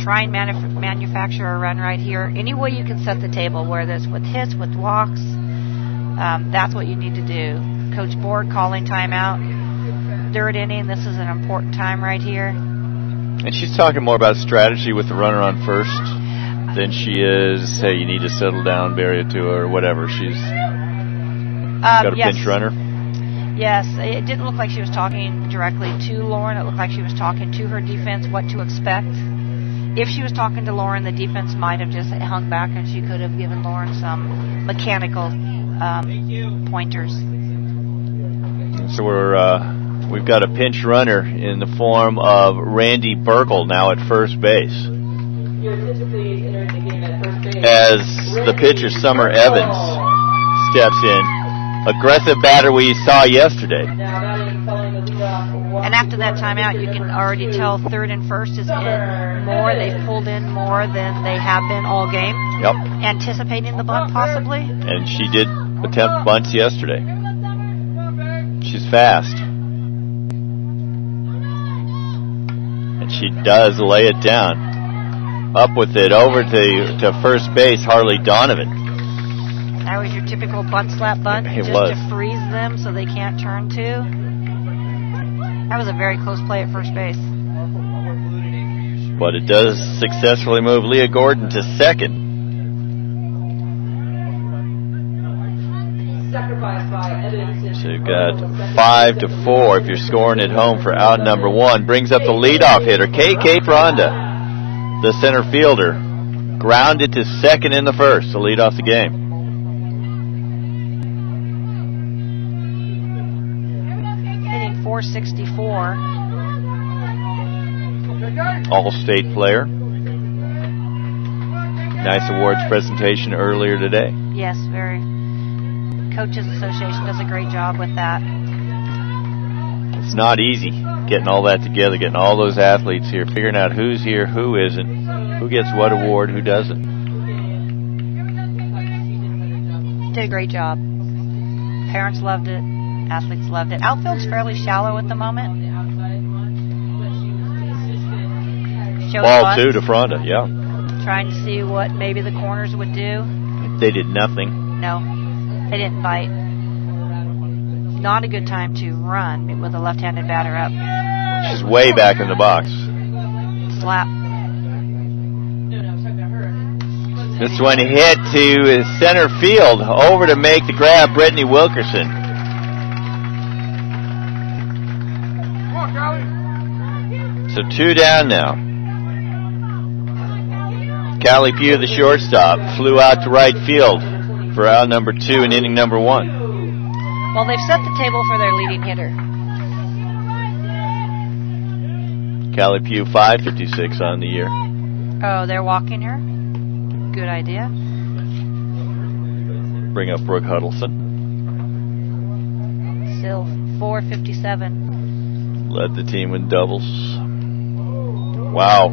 try and manufacture a run right here. Any way you can set the table, whether it's with hits, with walks, that's what you need to do. Coach Board calling timeout. 3rd inning, this is an important time right here. And she's talking more about strategy with the runner on first than she is, hey, you need to settle down, bury it to her, or whatever. She's got a pinch runner. Yes, it didn't look like she was talking directly to Lauren. It looked like she was talking to her defense, what to expect. If she was talking to Lauren, the defense might have just hung back and she could have given Lauren some mechanical pointers. So we're We've got a pinch runner in the form of Randy Burkle now at first base. As the pitcher, Summer Evans, steps in. Aggressive batter we saw yesterday. And after that timeout, you can already tell third and first is in more. They've pulled in more than they have been all game. Yep. Anticipating the bunt, possibly. And she did attempt bunts yesterday. She's fast. And she does lay it down. Up with it, over to first base, Harley Donovan. That was your typical bunt slap bunt, It just was. to freeze them so they can't turn to. That was a very close play at first base. But it does successfully move Leah Gordon to second. So you've got 5-4 if you're scoring at home for out number one. Brings up the leadoff hitter, KK Fronda, the center fielder. Grounded to second in the first to lead off the game. Hitting .464. All-state player. Nice awards presentation earlier today. Yes, very. Coaches Association does a great job with that. It's not easy getting all that together, getting all those athletes here, figuring out who's here, who isn't, who gets what award, who doesn't. Did a great job. Parents loved it. Athletes loved it. Outfield's fairly shallow at the moment. Showed Ball bunt, two to Fronda, yeah. trying to see what maybe the corners would do. They did nothing. No, they didn't bite. Not a good time to run with a left-handed batter up. She's way back in the box. Slap. This one hit to center field. Over to make the grab, Brittany Wilkerson. Come on, Callie. So two down now. Callie Pugh, the shortstop, flew out to right field for out number two in inning number one. Well, they've set the table for their leading hitter. Callie Pugh, 556 on the year. Oh, they're walking her? Good idea. Bring up Brooke Huddleston. Still 457. Led the team in doubles. Wow.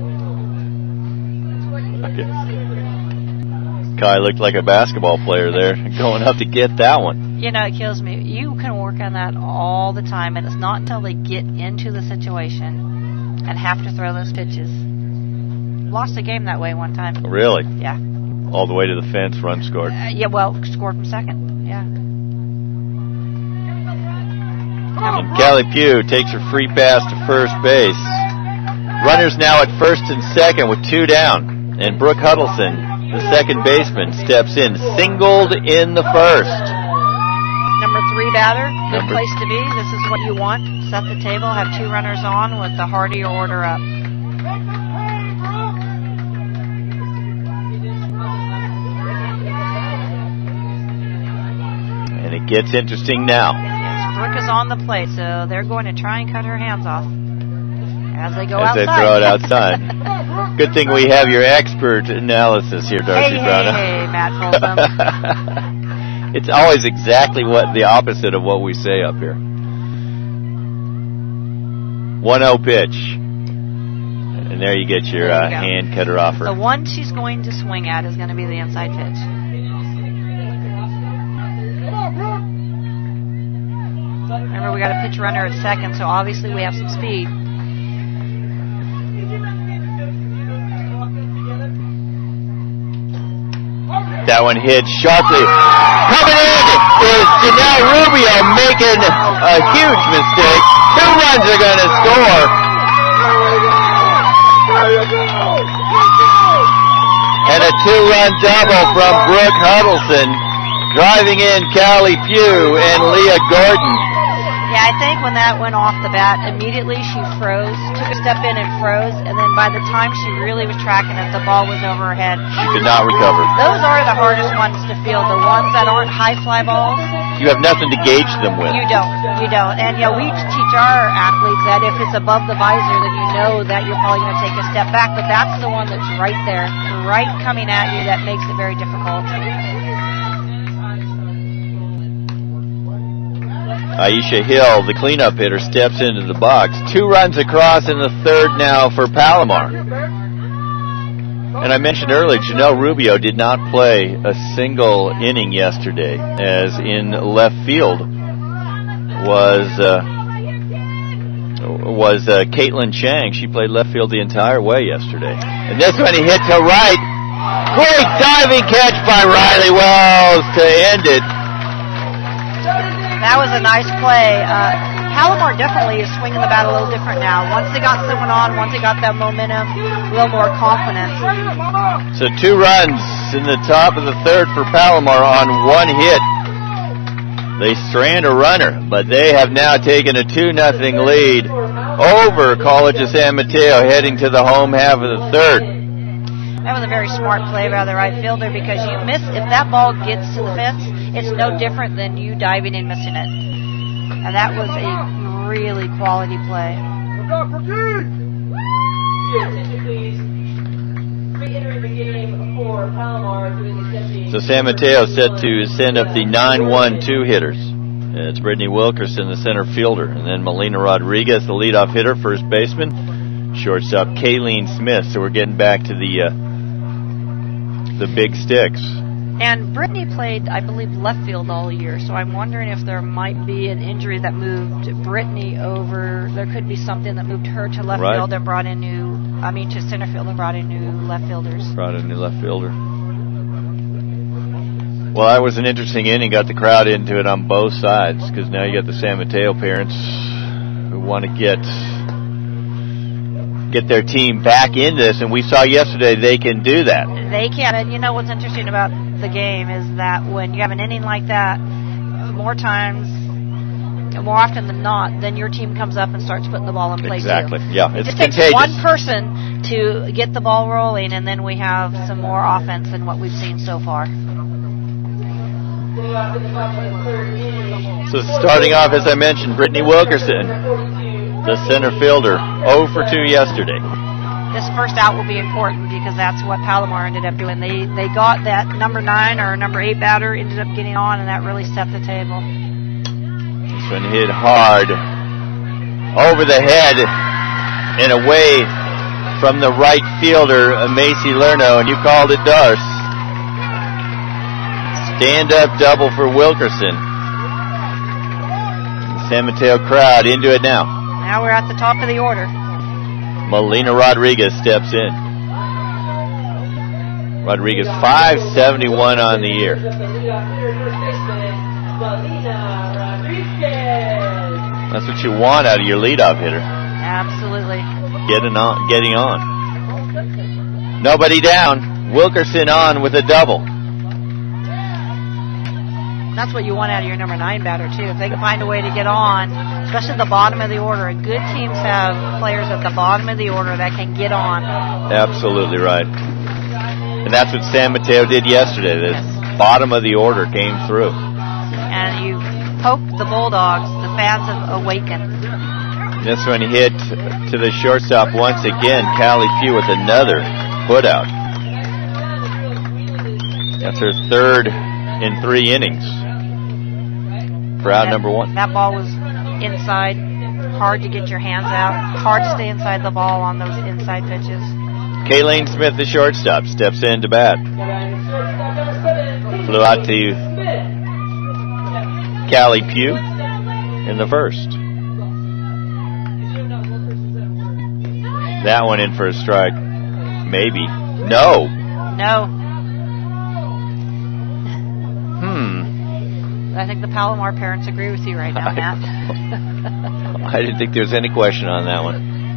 Kai looked like a basketball player there, going up to get that one. You know, it kills me. You can work on that all the time, and it's not until they get into the situation and have to throw those pitches. Lost a game that way one time. Really? Yeah. All the way to the fence, run scored. Yeah, well, scored from second. Yeah. And Callie Pugh takes her free pass to first base. Runners now at first and second with two down. And Brooke Huddleston, the second baseman, steps in, singled in the first. Number 3 batter, good place to be. This is what you want. Set the table, have two runners on with the Hardy order up. And it gets interesting now. Yes, Brooke is on the plate, so they're going to try and cut her hands off as they go As outside. they throw it outside. Good thing we have your expert analysis here, Darcy Brown. Hey, Matt Folsom. It's always exactly what the opposite of what we say up here. 1-0 pitch. And there you get your There you go. hand cutter offer. The one she's going to swing at is going to be the inside pitch. Remember, we got a pitch runner at second, so obviously we have some speed. That one hit sharply. Coming in is Janelle Rubio making a huge mistake. 2 runs are going to score. And a 2-run double from Brooke Huddleston, driving in Callie Pugh and Leah Gordon. Yeah, I think when that went off the bat, immediately she froze, took a step in and froze, and then by the time she really was tracking it, the ball was over her head. She could not recover. Those are the hardest ones to field, the ones that aren't high fly balls. You have nothing to gauge them with. You don't. And we teach our athletes that if it's above the visor, then you know that you're probably going to take a step back, but that's the one that's right there, right coming at you, that makes it very difficult. Aisha Hill, the cleanup hitter, steps into the box. 2 runs across in the third now for Palomar. And I mentioned earlier, Janelle Rubio did not play a single inning yesterday, as in left field was Caitlin Chang. She played left field the entire way yesterday. And this one he hit to right. Great diving catch by Riley Wells to end it. That was a nice play. Palomar definitely is swinging the bat a little different now. Once they got someone on, once they got that momentum, a little more confidence. So 2 runs in the top of the third for Palomar on 1 hit. They strand a runner, but they have now taken a 2-0 lead over College of San Mateo, heading to the home half of the third. That was a very smart play by the right fielder, because you miss, if that ball gets to the fence, it's no different than you diving and missing it. And that was a really quality play. So San Mateo set to send up the 9-1-2 hitters. It's Brittany Wilkerson, the center fielder, and then Melina Rodriguez, the leadoff hitter, first baseman, shortstop Kayleen Smith. So we're getting back to the big sticks. And Brittany played, I believe, left field all year, so I'm wondering if there might be an injury that moved Brittany over. There could be something that moved her to left field and brought in to center field and brought in new left fielders. Brought in a new left fielder. Well, that was an interesting inning. Got the crowd into it on both sides, because now you got the San Mateo parents who want to get their team back in this, and we saw yesterday they can do that. They can, and you know what's interesting about the game is that when you have an inning like that, more often than not, then your team comes up and starts putting the ball in play. Exactly. Too. Yeah, it's just contagious. Takes one person to get the ball rolling, and then we have some more offense than what we've seen so far. So starting off, as I mentioned, Brittany Wilkerson, the center fielder, 0 for 2 yesterday. This first out will be important, because that's what Palomar ended up doing. They got that number 9 or number 8 batter, ended up getting on, and that really set the table. This one hit hard over the head and away from the right fielder, Macy Lerno, and you called it Darce. Stand-up double for Wilkerson. The San Mateo crowd into it now. Now we're at the top of the order. Melina Rodriguez steps in. Rodriguez 571 on the year. That's what you want out of your leadoff hitter. Absolutely. Getting on. Nobody down. Wilkerson on with a double. That's what you want out of your number 9 batter, too. If they can find a way to get on, especially at the bottom of the order. Good teams have players at the bottom of the order that can get on. Absolutely right. And that's what San Mateo did yesterday. The bottom of the order came through. And you poke the Bulldogs. The fans have awakened. This one hit to the shortstop once again. Callie Pugh with another putout. That's her third in 3 innings. For out number 1. That ball was inside. Hard to get your hands out. Hard to stay inside the ball on those inside pitches. Kayleen Smith, the shortstop, steps in to bat. Flew out to Callie Pugh in the first. That one in for a strike. Maybe. No. I think the Palomar parents agree with you right now, Matt. I didn't think there was any question on that one.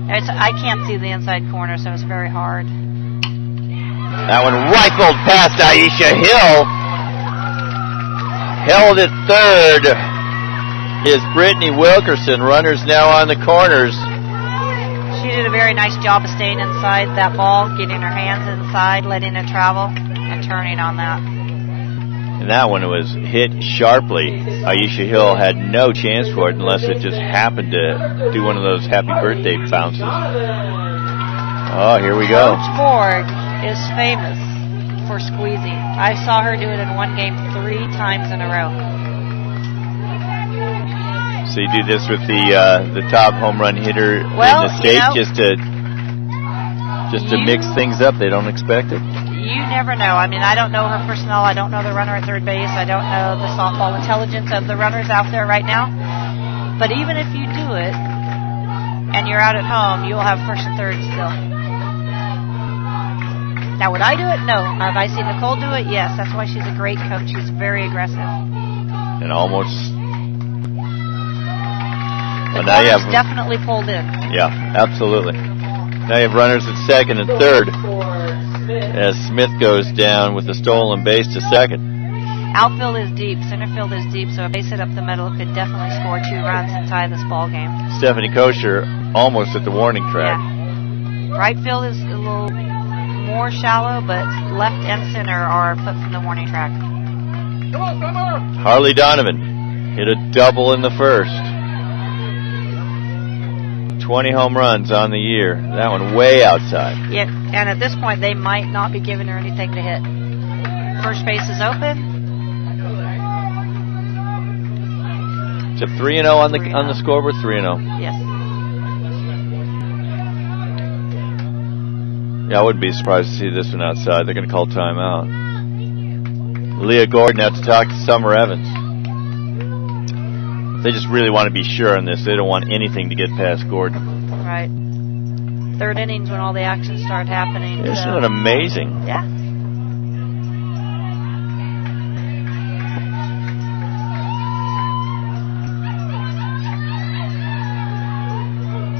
I can't see the inside corner, so it's very hard. That one rifled past Aisha Hill. Held at third. is Brittany Wilkerson. Runners now on the corners. She did a very nice job of staying inside that ball, getting her hands inside, letting it travel, and turning on that. And that one was hit sharply. Aisha Hill had no chance for it unless it just happened to do one of those happy birthday bounces. Oh, here we go. Coach Ford is famous for squeezing. I saw her do it in one game 3 times in a row. So you do this with the top home run hitter in the state, just to mix things up. They don't expect it. You never know. I mean, I don't know her personnel. I don't know the runner at third base. I don't know the softball intelligence of the runners out there right now. But even if you do it and you're out at home, you'll have first and third still. Now, would I do it? No. Have I seen Nicole do it? Yes. That's why she's a great coach. She's very aggressive. And almost. The corner's definitely pulled in. Yeah, absolutely. Now you have runners at second and third as Smith goes down with the stolen base to second. Outfield is deep. Center field is deep. So if they sit up the middle, could definitely score 2 runs and tie this ball game. Stephanie Kosher almost at the warning track. Yeah. Right field is a little more shallow, but left and center are put from the warning track. Harley Donovan hit a double in the first. 20 home runs on the year. That one way outside. Yeah, and at this point, they might not be giving her anything to hit. First base is open. It's a 3-0 on the scoreboard. 3-0. Yes. Yeah, I wouldn't be surprised to see this one outside. They're going to call timeout. Leah Gordon out to talk to Summer Evans. They just really want to be sure on this. They don't want anything to get past Gordon. Right. Third inning's when all the action started happening. Isn't it amazing? Yeah.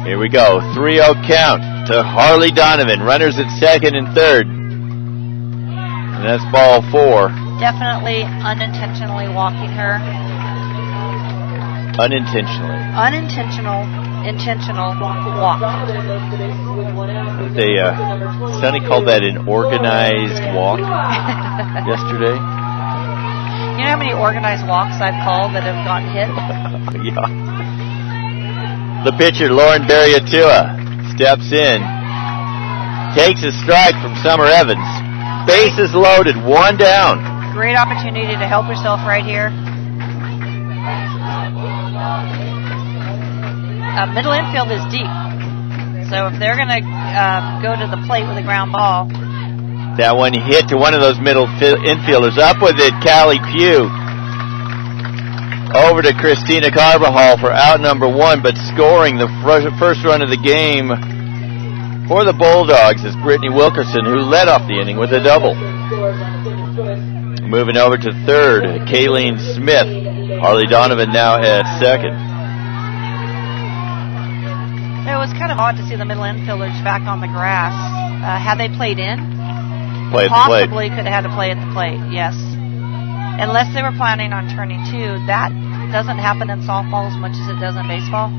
Here we go. 3-0 count to Harley Donovan. Runners at second and third. And that's ball 4. Definitely unintentionally walking her. Unintentionally. Intentional walk. Sonny called that an organized walk yesterday. You know how many organized walks I've called that have gotten hit? Yeah. The pitcher, Lauren Barriatua, steps in, takes a strike from Summer Evans. Bases loaded, 1 down. Great opportunity to help herself right here. Middle infield is deep. So if they're going to go to the plate with a ground ball. That one hit to one of those middle infielders. Up with it, Callie Pugh. Over to Christina Carbajal for out number 1, but scoring the first run of the game for the Bulldogs is Brittany Wilkerson, who led off the inning with a double. Moving over to third, Kayleen Smith. Harley Donovan now at second. It was kind of odd to see the middle infielders back on the grass. Had they played in, possibly could have had to play at the plate, yes. Unless they were planning on turning 2. That doesn't happen in softball as much as it does in baseball.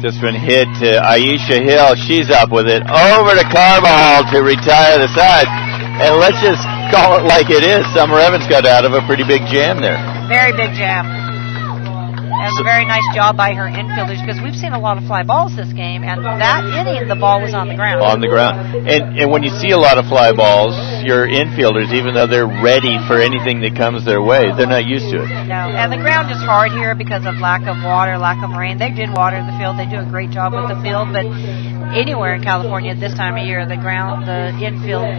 This one hit to Aisha Hill. She's up with it. Over to Carbajal to retire the side. And let's just call it like it is. Summer Evans got out of a pretty big jam there. Very big jam. It was a very nice job by her infielders because we've seen a lot of fly balls this game, and that inning the ball was on the ground. On the ground. And when you see a lot of fly balls, your infielders, even though they're ready for anything that comes their way, they're not used to it. No, and the ground is hard here because of lack of water, lack of rain. They did water the field. They do a great job with the field, but anywhere in California at this time of year, the infield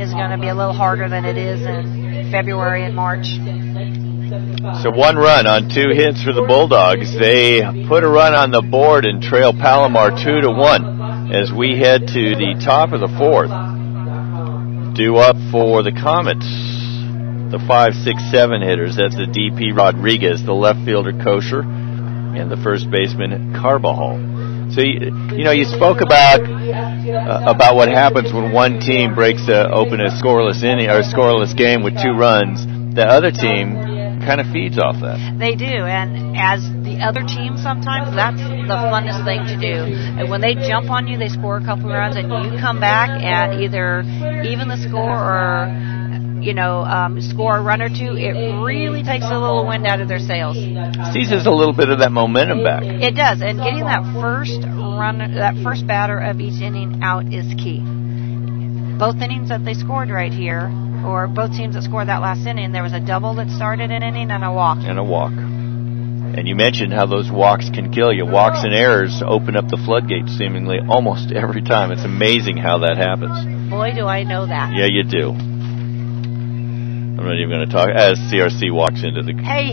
is going to be a little harder than it is in February and March. So 1 run on 2 hits for the Bulldogs. They put a run on the board and trail Palomar 2-1 as we head to the top of the 4th. Due up for the Comets, the 5, 6, 7 hitters. That's the DP Rodriguez, the left fielder Kosher, and the first baseman Carbajal. So you spoke about what happens when one team breaks open a scoreless inning or a scoreless game with 2 runs. The other team kind of feeds off that. They do, and as the other team sometimes, that's the funnest thing to do. And when they jump on you, they score a couple of runs, and you come back and either even the score or, score a run or two, it really takes a little wind out of their sails. Seizes a little bit of that momentum back. It does, and getting that first batter of each inning out is key. Both innings that they scored right here, or both teams that scored that last inning, there was a double that started an inning and a walk. And you mentioned how those walks can kill you. Walks and errors open up the floodgates seemingly almost every time. It's amazing how that happens. Boy, do I know that. Yeah, you do. I'm not even going to talk as CRC walks into the... Hey.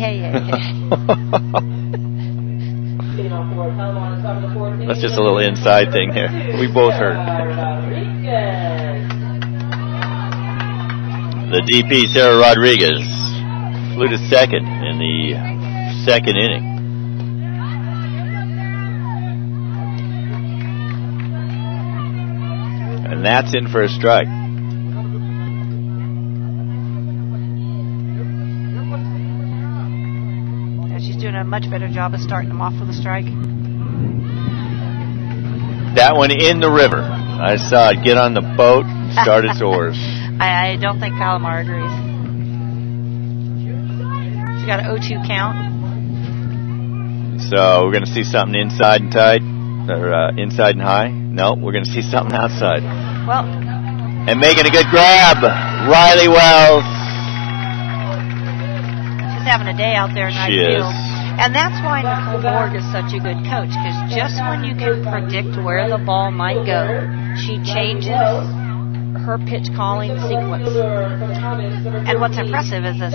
That's just a little inside thing here. We both heard. The DP, Sarah Rodriguez, flew to second in the second inning. And that's in for a strike. And she's doing a much better job of starting them off with a strike. That one in the river. I saw it get on the boat and start its oars. I don't think Palomar agrees. She's got an 0-2 count. So we're going to see something inside and tight, or inside and high. No, we're going to see something outside. Well, and making a good grab, Riley Wells. She's having a day out there in right field. And that's why Nicole Borg is such a good coach, because just when you can predict where the ball might go, she changes her pitch calling sequence. And what's impressive is this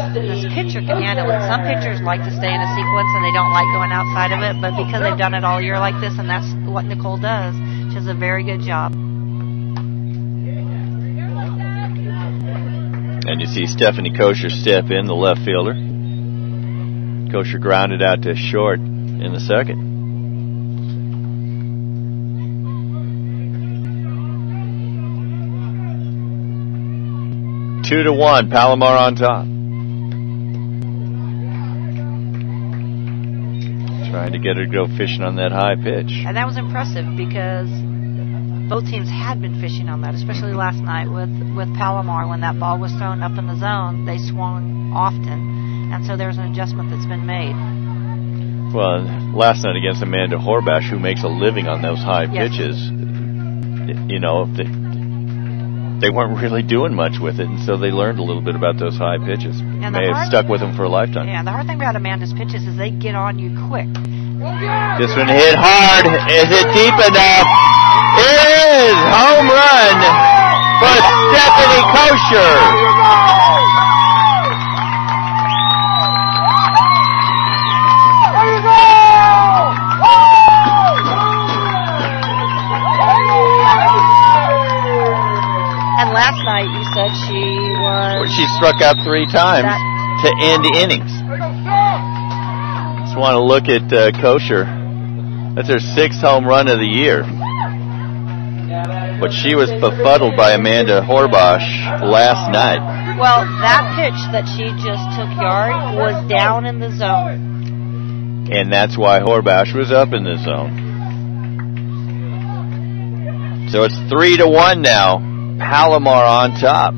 pitcher can handle it. Some pitchers like to stay in a sequence and they don't like going outside of it, but because they've done it all year like this, and that's what Nicole does, she does a very good job. And you see Stephanie Kosher step in, the left fielder. Kosher grounded out to short in the second. 2-1, Palomar on top. Trying to get her to go fishing on that high pitch. And that was impressive because both teams had been fishing on that, especially last night with Palomar. When that ball was thrown up in the zone, they swung often. And so there's an adjustment that's been made. Well, last night against Amanda Horbash, who makes a living on those high pitches, they weren't really doing much with it, and so they learned a little bit about those high pitches. And may have stuck with them for a lifetime. Yeah, the hard thing about Amanda's pitches is they get on you quick. This one hit hard. Is it deep enough? It is! Home run for Stephanie Kosher. Last night you said she struck out 3 times to end innings. Just want to look at Kosher. That's her 6th home run of the year. But she was befuddled by Amanda Horbash last night. Well, that pitch that she just took yard was down in the zone. And that's why Horbash was up in the zone. So it's 3-1 now. Palomar on top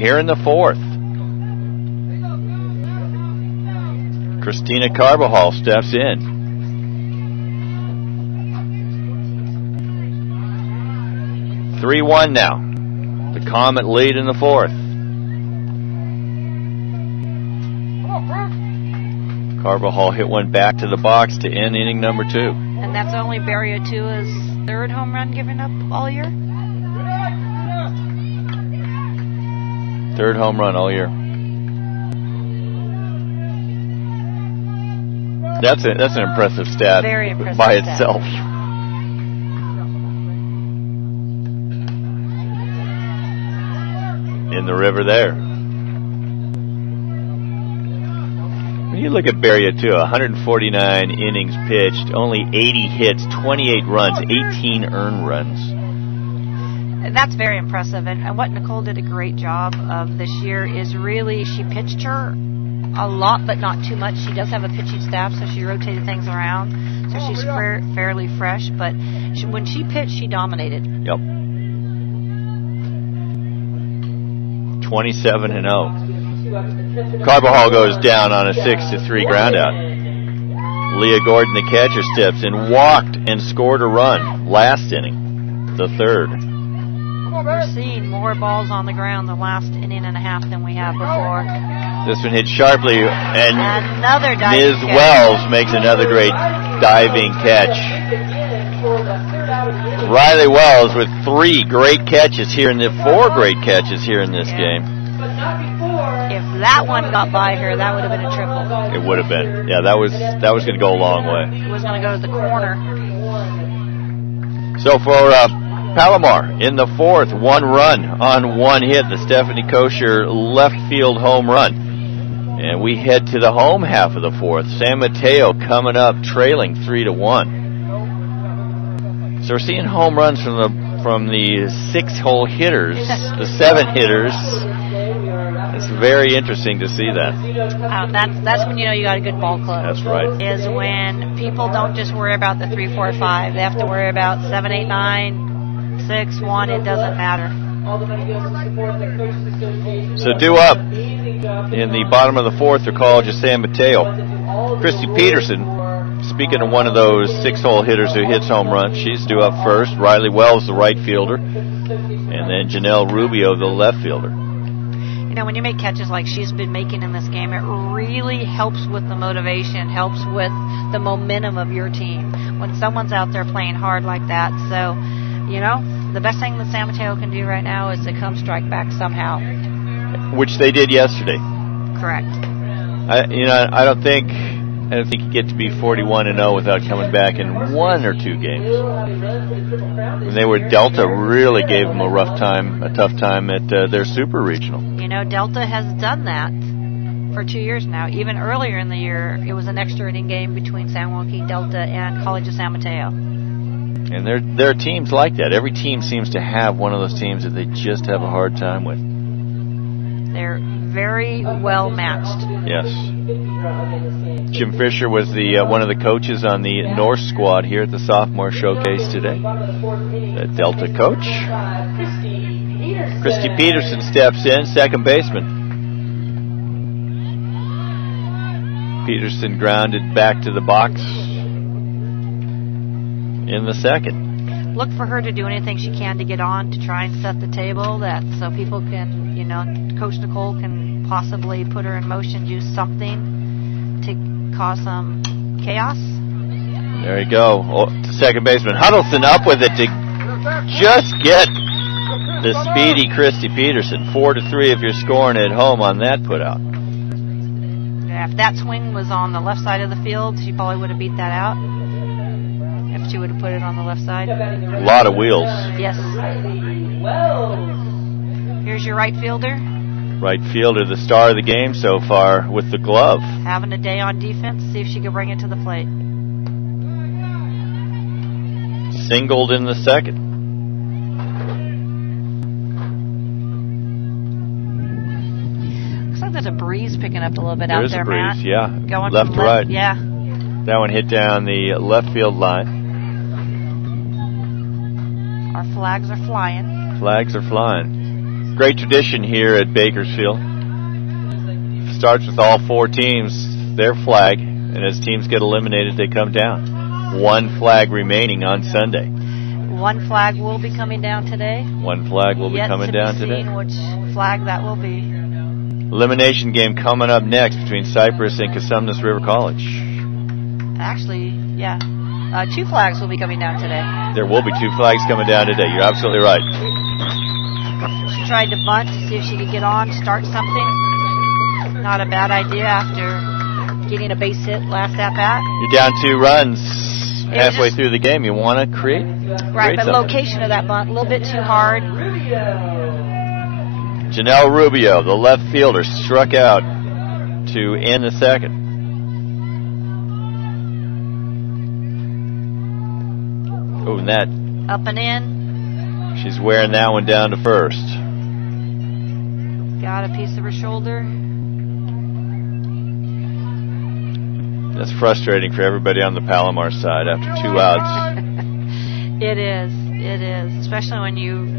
here in the 4th. Christina Carbajal steps in. (3-1) now. The Comet lead in the 4th. Carbajal hit one back to the box to end inning number 2. And that's only Barriatua's 3rd home run given up all year? 3rd home run all year. That's an impressive stat. Very impressive by stat. itself. In the river there. When you look at Barriatua, 149 innings pitched, only 80 hits, 28 runs, 18 earned runs. That's very impressive, and what Nicole did a great job of this year is really she pitched her a lot, but not too much. She does have a pitching staff, so she rotated things around. So she's fairly fresh, but when she pitched, she dominated. Yep. 27-0. Carbajal goes down on a 6-3 groundout. Leah Gordon, the catcher, steps in, walked and scored a run last inning, the third. We're seeing more balls on the ground the last inning and a half than we have before. This one hit sharply, and another Ms. Wells makes another great diving catch. Riley Wells with 4 great catches here in this game. If that one got by her, that would have been a triple. It would have been. Yeah, that was going to go a long way. It was going to go to the corner. So for Palomar in the fourth, 1 run on 1 hit, the Stephanie Kosher left field home run. And we head to the home half of the fourth. San Mateo coming up trailing 3-1. So we're seeing home runs from the 6-hole hitters, the 7 hitters. It's very interesting to see that. That's when you know you got a good ball club. That's right. Is when people don't just worry about the 3, 4, 5. They have to worry about 7, 8, 9, 6, 1. It doesn't matter. So due up in the bottom of the fourth for College of San Mateo. Christy Peterson, speaking of one of those 6-hole hitters who hits home runs, she's due up first. Riley Wells, the right fielder. And then Janelle Rubio, the left fielder. You know, when you make catches like she's been making in this game, it really helps with the motivation, helps with the momentum of your team when someone's out there playing hard like that. So, you know, the best thing that San Mateo can do right now is to come strike back somehow. Which they did yesterday. Correct. I don't think you get to be 41-0 without coming back in 1 or 2 games. When they were Delta, really gave them a tough time at their super regional. You know, Delta has done that for 2 years now. Even earlier in the year, it was an extra inning game between San Joaquin Delta and College of San Mateo. And there are teams like that. Every team seems to have one of those teams that they just have a hard time with. They're very well matched. Yes. Jim Fisher was the one of the coaches on the North squad here at the sophomore showcase today. The Delta coach. Christy Peterson steps in, second baseman. Peterson grounded back to the box in the second. Look for her to do anything she can to get on to try and set the table, that so people can, you know, Coach Nicole can possibly put her in motion, do something to cause some chaos. There you go. To second baseman Huddleston up with it to just get the speedy Christy Peterson. 4-3 if you're scoring at home on that put out. Yeah, if that swing was on the left side of the field, she probably would have beat that out. If she would have put it on the left side. A lot of wheels. Yes. Here's your right fielder. Right fielder, the star of the game so far with the glove. Having a day on defense, see if she can bring it to the plate. Singled in the second. Looks like there's a breeze picking up a little bit out there, Matt. There's a breeze, yeah. Going left to right. Yeah. That one hit down the left field line. Our flags are flying. Flags are flying. Great tradition here at Bakersfield. Starts with all 4 teams, their flag, and as teams get eliminated, they come down. 1 flag remaining on Sunday. 1 flag will be coming down today. 1 flag will be coming down today. Which flag that will be. Elimination game coming up next between Cypress and Cosumnes River College. Actually, yeah. 2 flags will be coming down today. There will be 2 flags coming down today. You're absolutely right. She tried to bunt to see if she could get on, start something. Not a bad idea after getting a base hit last at bat. You're down 2 runs halfway through the game. You want to create right, but something. Location of that bunt, a little bit too hard. Janelle Rubio, the left fielder, struck out to end the second. Oh, and that. Up and in. She's wearing that one down to first. Got a piece of her shoulder. That's frustrating for everybody on the Palomar side after 2 outs. It is, especially when you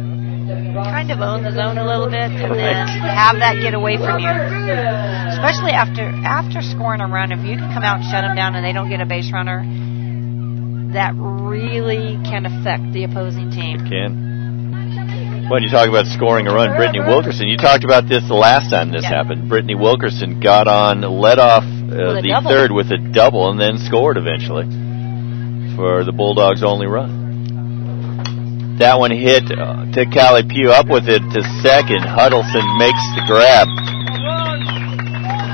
kind of own the zone a little bit and then have that get away from you. Especially after scoring a run, if you can come out and shut them down and they don't get a base runner, that really can affect the opposing team. It can. When you talk about scoring a run, Brittany Wilkerson, you talked about this the last time this happened. Brittany Wilkerson led off the third with a double and then scored eventually for the Bulldogs' only run. That one hit to Callie Pugh, up with it to second. Huddleston makes the grab.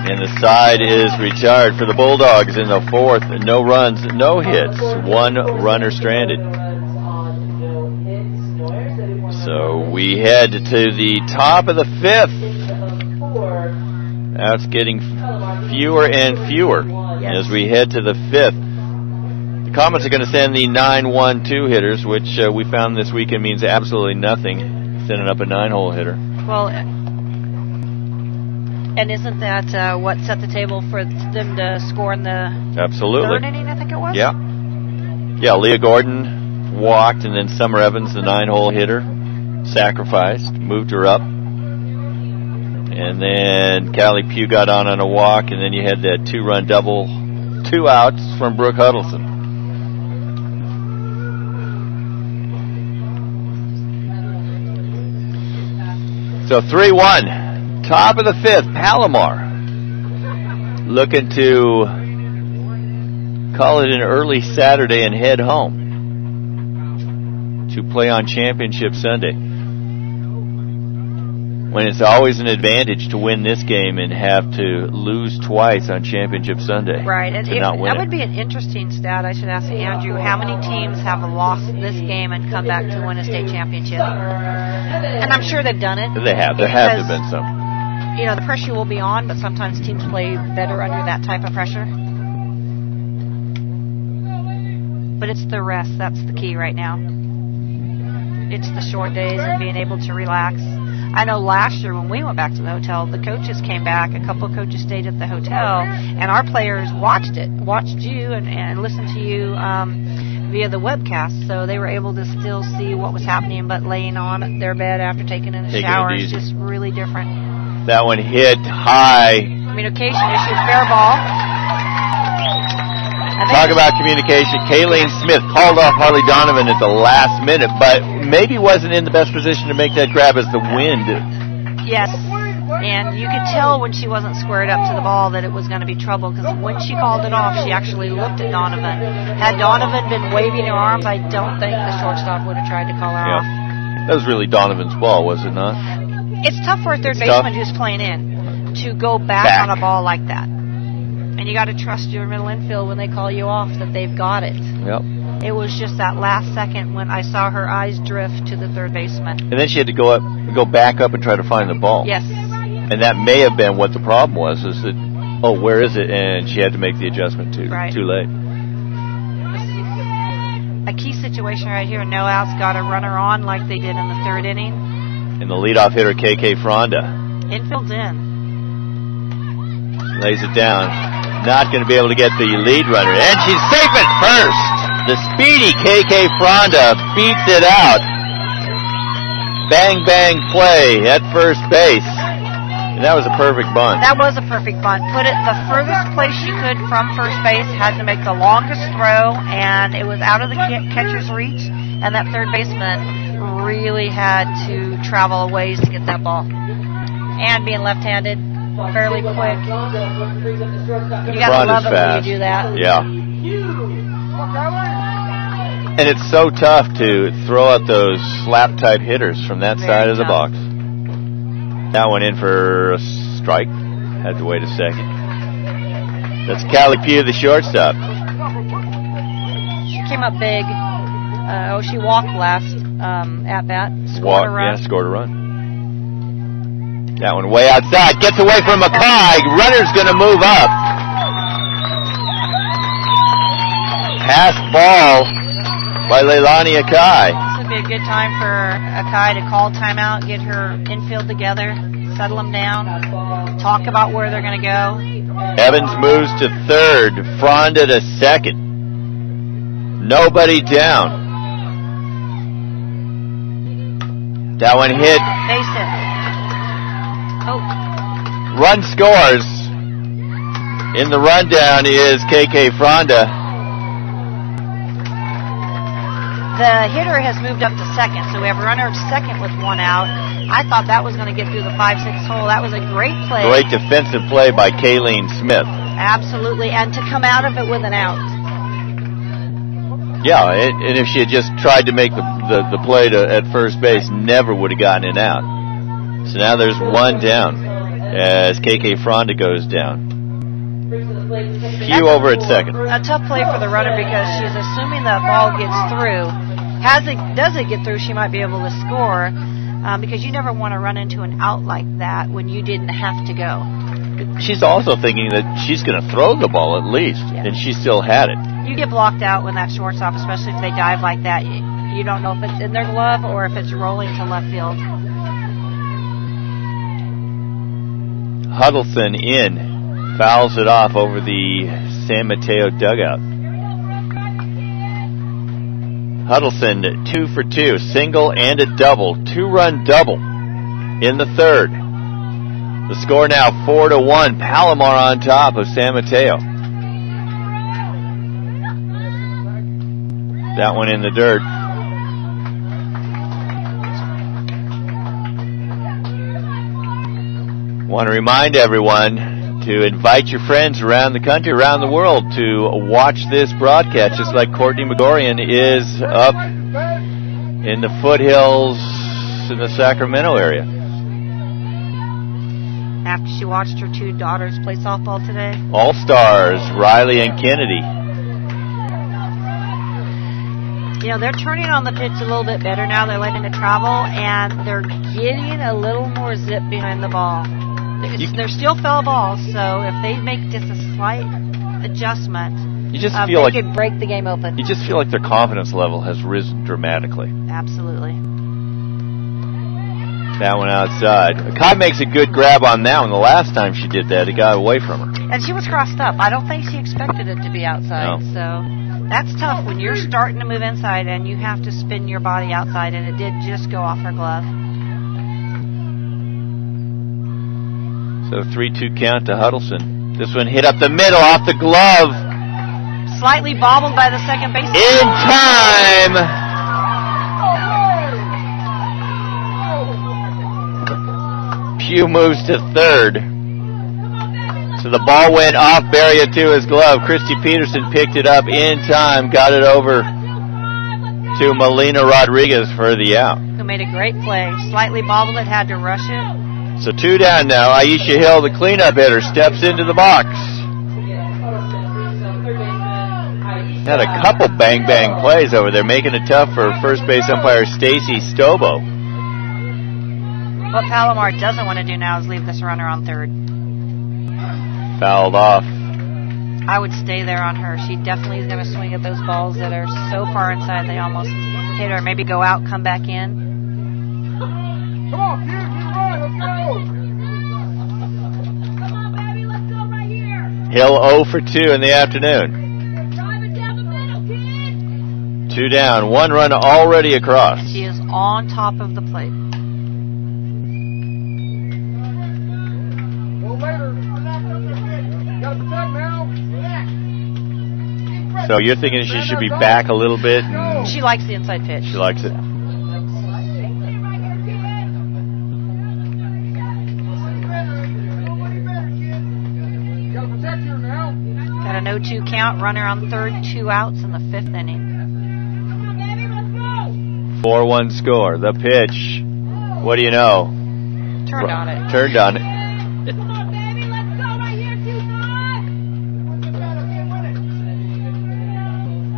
And the side is retired for the Bulldogs in the fourth. No runs, no hits. 1 runner stranded. So we head to the top of the fifth. Now it's getting fewer and fewer as we head to the fifth. The Comets are going to send the 9-1-2 hitters, which we found this weekend means absolutely nothing, sending up a 9-hole hitter. Well, and isn't that what set the table for them to score in the third inning, I think it was? Yeah. Yeah, Leah Gordon walked, and then Summer Evans, the 9-hole hitter, sacrificed, moved her up. And then Callie Pugh got on a walk, and then you had that 2-run double, 2 outs from Brooke Huddleston. So 3-1, top of the fifth, Palomar looking to call it an early Saturday and head home to play on Championship Sunday. When it's always an advantage to win this game and have to lose twice on Championship Sunday. Right, and not win that would be an interesting stat. I should ask Andrew, how many teams have lost this game and come back to win a state championship? And I'm sure they've done it. They have. There have to have been some. You know, the pressure will be on, but sometimes teams play better under that type of pressure. But it's the rest. That's the key right now. It's the short days and being able to relax. I know last year when we went back to the hotel, the coaches came back. A couple of coaches stayed at the hotel, and our players watched you and listened to you via the webcast. So they were able to still see what was happening, but laying on their bed after taking a shower is just really different. That one hit high. Communication issue, fair ball. Talk about communication. Kayleen Smith called off Harley Donovan at the last minute, but maybe wasn't in the best position to make that grab as the wind. Yes, and you could tell when she wasn't squared up to the ball that it was going to be trouble, because when she called it off, she actually looked at Donovan. Had Donovan been waving her arms, I don't think the shortstop would have tried to call her off. That was really Donovan's ball, was it not? It's tough for a third baseman who's playing in to go back on a ball like that. And you got to trust your middle infield when they call you off that they've got it. Yep. It was just that last second when I saw her eyes drift to the third baseman. And then she had to go back up and try to find the ball. Yes. And that may have been what the problem was, is that, where is it? And she had to make the adjustment too late. A key situation right here. No outs, got a runner on like they did in the third inning. And the leadoff hitter, KK Fronda. Infield's in. Lays it down. Not going to be able to get the lead runner. And she's safe at first. The speedy KK Fronda beats it out. Bang, bang play at first base. And that was a perfect bunt. That was a perfect bunt. Put it the furthest place she could from first base, had to make the longest throw, and it was out of the catcher's reach, and that third baseman really had to travel a ways to get that ball. And being left-handed, fairly quick. You gotta love it when you do that. Yeah. And it's so tough to throw out those slap-type hitters from that side of the box. That went in for a strike. Had to wait a second. That's Callie Pugh, the shortstop. She came up big. She walked last at-bat. Scored a run. Yeah, scored a run. That one way outside. Gets away from Mackay. Runner's going to move up. Pass ball by Leilani Akai. This would be a good time for Akai to call timeout, get her infield together, settle them down, talk about where they're going to go. Evans moves to third. Fronda to second. Nobody down. That one hit. Base hit. Oh. Run scores. In the rundown is KK Fronda. The hitter has moved up to second, so we have a runner at second with one out. I thought that was going to get through the 5-6 hole. That was a great play. Great defensive play by Kayleen Smith. Absolutely, and to come out of it with an out. Yeah, and if she had just tried to make the play at first base, never would have gotten it out. So now there's one down as KK Fronda goes down. Few over at second. A tough play for the runner because she's assuming that ball gets through. Does it get through, she might be able to score because you never want to run into an out like that when you didn't have to go. She's also thinking that she's going to throw the ball at least, and she still had it. You get blocked out when that shortstop, especially if they dive like that. You don't know if it's in their glove or if it's rolling to left field. Huddleston in. Fouls it off over the San Mateo dugout. Huddleston 2 for 2, single and a double, 2-run double in the third. The score now 4-1. Palomar on top of San Mateo. That one in the dirt. Want to remind everyone to invite your friends around the country, around the world, to watch this broadcast, just like Courtney McGorian is up in the foothills in the Sacramento area. After she watched her two daughters play softball today. All-Stars, Riley and Kennedy. You know, they're turning on the pitch a little bit better now. They're letting it travel, and they're getting a little more zip behind the ball. They're still foul balls, so if they make just a slight adjustment, you just feel they could break the game open. You just feel like their confidence level has risen dramatically. Absolutely. That one outside. Kai makes a good grab on that one. The last time she did that, it got away from her. And she was crossed up. I don't think she expected it to be outside. No. So that's tough when you're starting to move inside and you have to spin your body outside, and it did just go off her glove. So 3-2 count to Huddleston. This one hit up the middle off the glove. Slightly bobbled by the second baseman. In time. Pugh moves to third. So the ball went off Barria to his glove. Christy Peterson picked it up in time, got it over to Melina Rodriguez for the out. Who made a great play. Slightly bobbled it, had to rush it. So 2 down now. Aisha Hill, the cleanup hitter, steps into the box. Had a couple bang-bang plays over there, making it tough for first base umpire Stacy Stobo. What Palomar doesn't want to do now is leave this runner on third. Fouled off. I would stay there on her. She definitely is going to swing at those balls that are so far inside they almost hit her. Maybe go out, come back in. Come on, Hughes, you're right. Let's go. Hill 0 for 2 in the afternoon. 2 down, 1 run already across. She is on top of the plate. So you're thinking she should be back a little bit? She likes the inside pitch. She likes it. Got a 0-2 count, runner on third, 2 outs in the 5th inning. 4-1 score. The pitch. What do you know? Turned on it. Turned on it.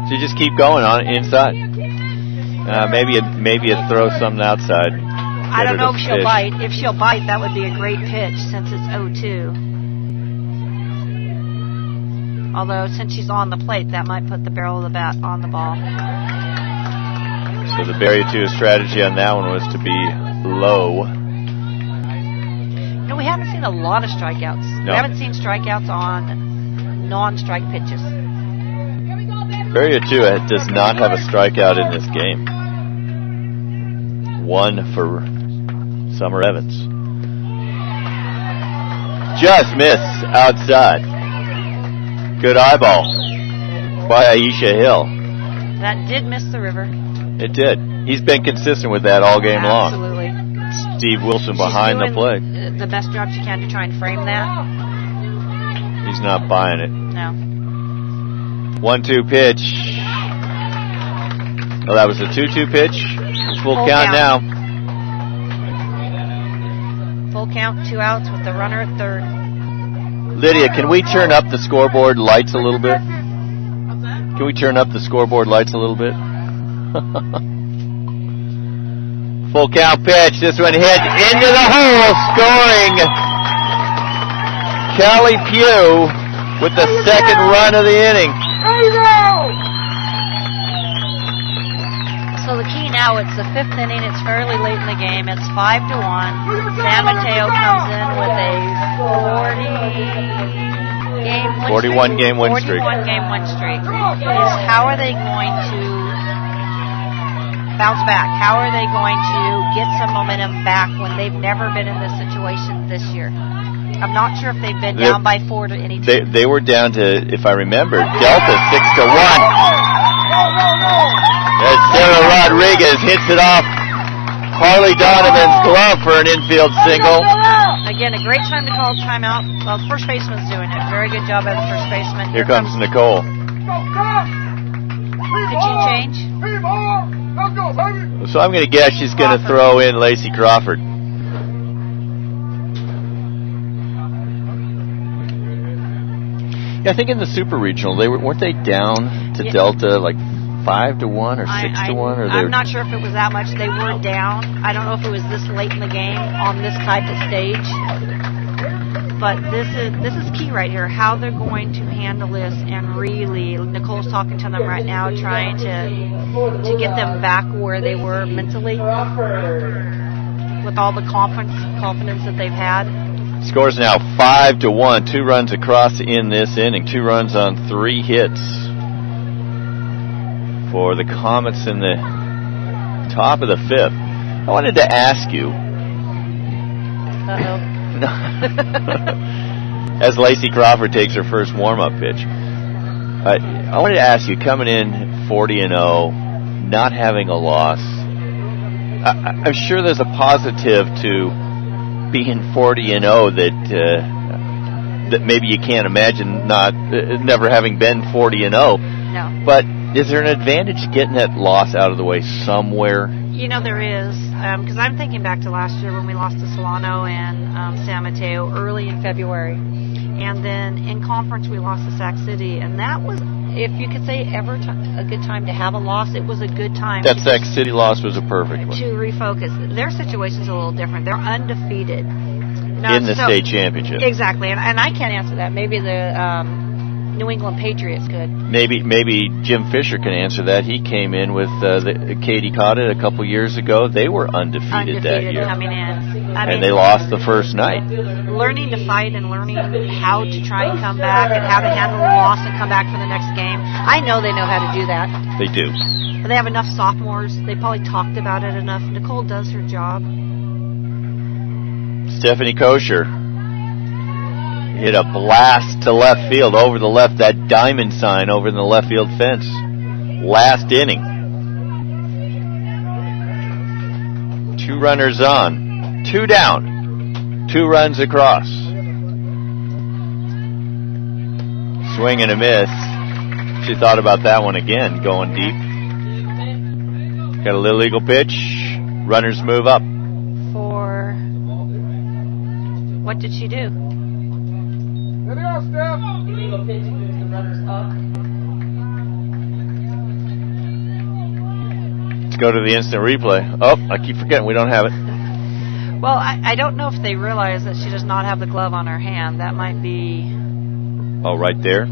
So you just keep going on inside. Maybe you throw something outside. I don't know if she'll bite. If she'll bite, that would be a great pitch since it's 0-2. Although, since she's on the plate, that might put the barrel of the bat on the ball. So the barrier to strategy on that one was to be low. You know, we haven't seen a lot of strikeouts We haven't seen strikeouts on non-strike pitches. Barrier 2 does not have a strikeout in this game. 1 for Summer Evans. Just missed outside. Good eyeball by Aisha Hill. That did miss the river. It did. He's been consistent with that all game long. Absolutely. Steve Wilson behind the plate. The best job she can to try and frame that. He's not buying it. No. 1-2 pitch. Oh, that was a 2-2 pitch. Full count now. Full count, 2 outs with the runner at third. Lydia, can we turn up the scoreboard lights a little bit? Can we turn up the scoreboard lights a little bit? Full count pitch. This one hit into the hole. Scoring Kelly Pugh with the second run of the inning. So the key now, it's the 5th inning. It's fairly late in the game. It's 5-1. San Mateo comes in with a 41 game win streak. How are they going to bounce back? How are they going to get some momentum back when they've never been in this situation this year? I'm not sure if they've been down by 4 to any team. They were down to, if I remember, Delta 6-1. As Sarah Rodriguez hits it off Harley Donovan's glove for an infield single. Again, a great time to call timeout. Well, the first baseman's doing it. Very good job by the first baseman. Here comes Nicole. Pitching change. So I'm going to guess she's going to throw in Lacey Crawford. Yeah, I think in the Super Regional, weren't they down to Delta like 5-1 or 6-1? Or I'm not sure if it was that much. They were down. I don't know if it was this late in the game on this type of stage. But this is key right here. How they're going to handle this, and really, Nicole's talking to them right now, trying to get them back where they were mentally, with all the confidence that they've had. Scores now 5-1. 2 runs across in this inning. 2 runs on 3 hits for the Comets in the top of the 5th. I wanted to ask you. As Lacey Crawford takes her first warm-up pitch, I wanted to ask you, coming in 40-0, not having a loss, I'm sure there's a positive to being 40-0 that maybe you can't imagine never having been 40-0. No. But is there an advantage getting that loss out of the way somewhere? You know there is, because I'm thinking back to last year when we lost to Solano and San Mateo early in February, and then in conference we lost to Sac City, and that was, if you could say ever a good time to have a loss, it was a good time. That Sac City loss was a perfect one. To refocus. Their situation's a little different. They're undefeated. In the state championship. Exactly, and I can't answer that. Maybe the New England Patriots could. Maybe Jim Fisher can answer that. He came in with Katie Cotta a couple years ago. They were undefeated that year. Coming in. And they lost the first night. Learning to fight and learning how to try and come back and how to handle the loss and come back for the next game. I know they know how to do that. They do. But they have enough sophomores. They probably talked about it enough. Nicole does her job. Stephanie Kosher hit a blast to left field over the left, that diamond sign over in the left field fence. Last inning. 2 runners on. 2 down. 2 runs across. Swing and a miss. She thought about that one again, going deep. Got a little eagle pitch. Runners move up. For what did she do? There they are, Steph. Illegal pitch moves the runners up. Let's go to the instant replay. Oh, I keep forgetting we don't have it. Well, I don't know if they realize that she does not have the glove on her hand. That might be... Oh, right there?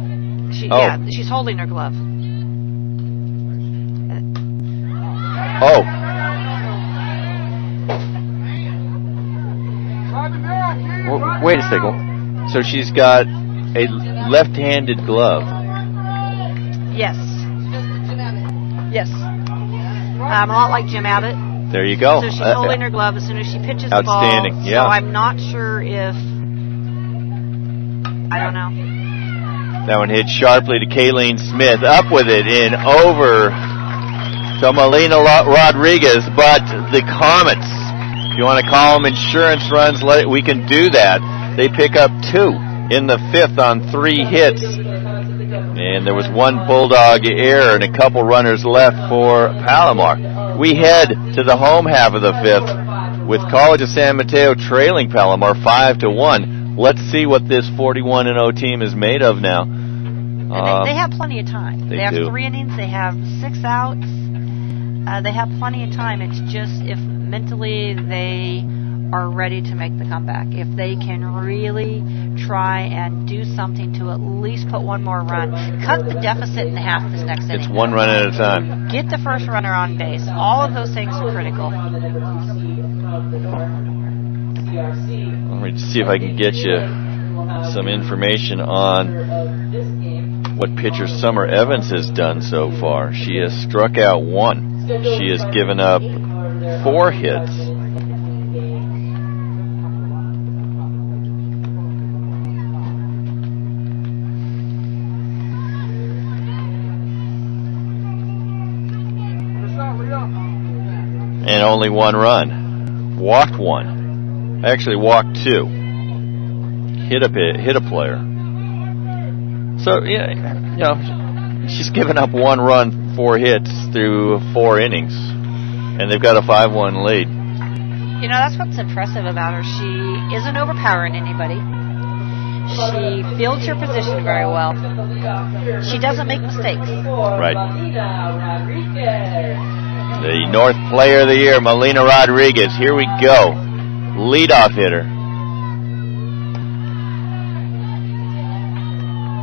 Yeah, she's holding her glove. Oh. Wait a second. So she's got a left-handed glove. Yes. Yes. A lot like Jim Abbott. There you go. So she's holding her glove as soon as she pitches the ball. Outstanding, yeah. So I'm not sure if... I don't know. That one hit sharply to Kayleen Smith. Up with it and over to Melina Rodriguez. But the Comets, if you want to call them insurance runs, we can do that. They pick up 2 in the 5th on 3 hits. And there was 1 Bulldog error and a couple runners left for Palomar. We head to the home half of the 5th with College of San Mateo trailing Palomar 5-1. Let's see what this 41-0 team is made of now. They have plenty of time. They have 3 innings. They have 6 outs. They have plenty of time. It's just if mentally they are ready to make the comeback. If they can really try and do something to at least put 1 more run. Cut the deficit in half this next inning. It's 1 run at a time. Get the first runner on base. All of those things are critical. Let me see if I can get you some information on what pitcher Summer Evans has done so far. She has struck out 1. She has given up 4 hits. And only 1 run. Walked 1. Actually walked 2. Hit a player. So yeah, you know, she's given up 1 run, 4 hits through 4 innings, and they've got a 5-1 lead. You know, that's what's impressive about her. She isn't overpowering anybody. She fields her position very well. She doesn't make mistakes. Right. The North Player of the Year, Melina Rodriguez. Here we go. Leadoff hitter.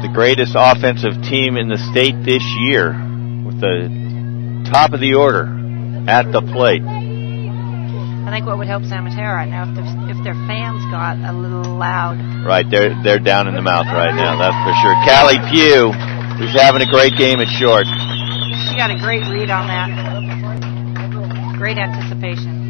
The greatest offensive team in the state this year, with the top of the order at the plate. I think what would help San Mateo right now if their fans got a little loud. Right, they're down in the mouth right now, that's for sure. Callie Pugh, who's having a great game at short. She got a great read on that. Great anticipation.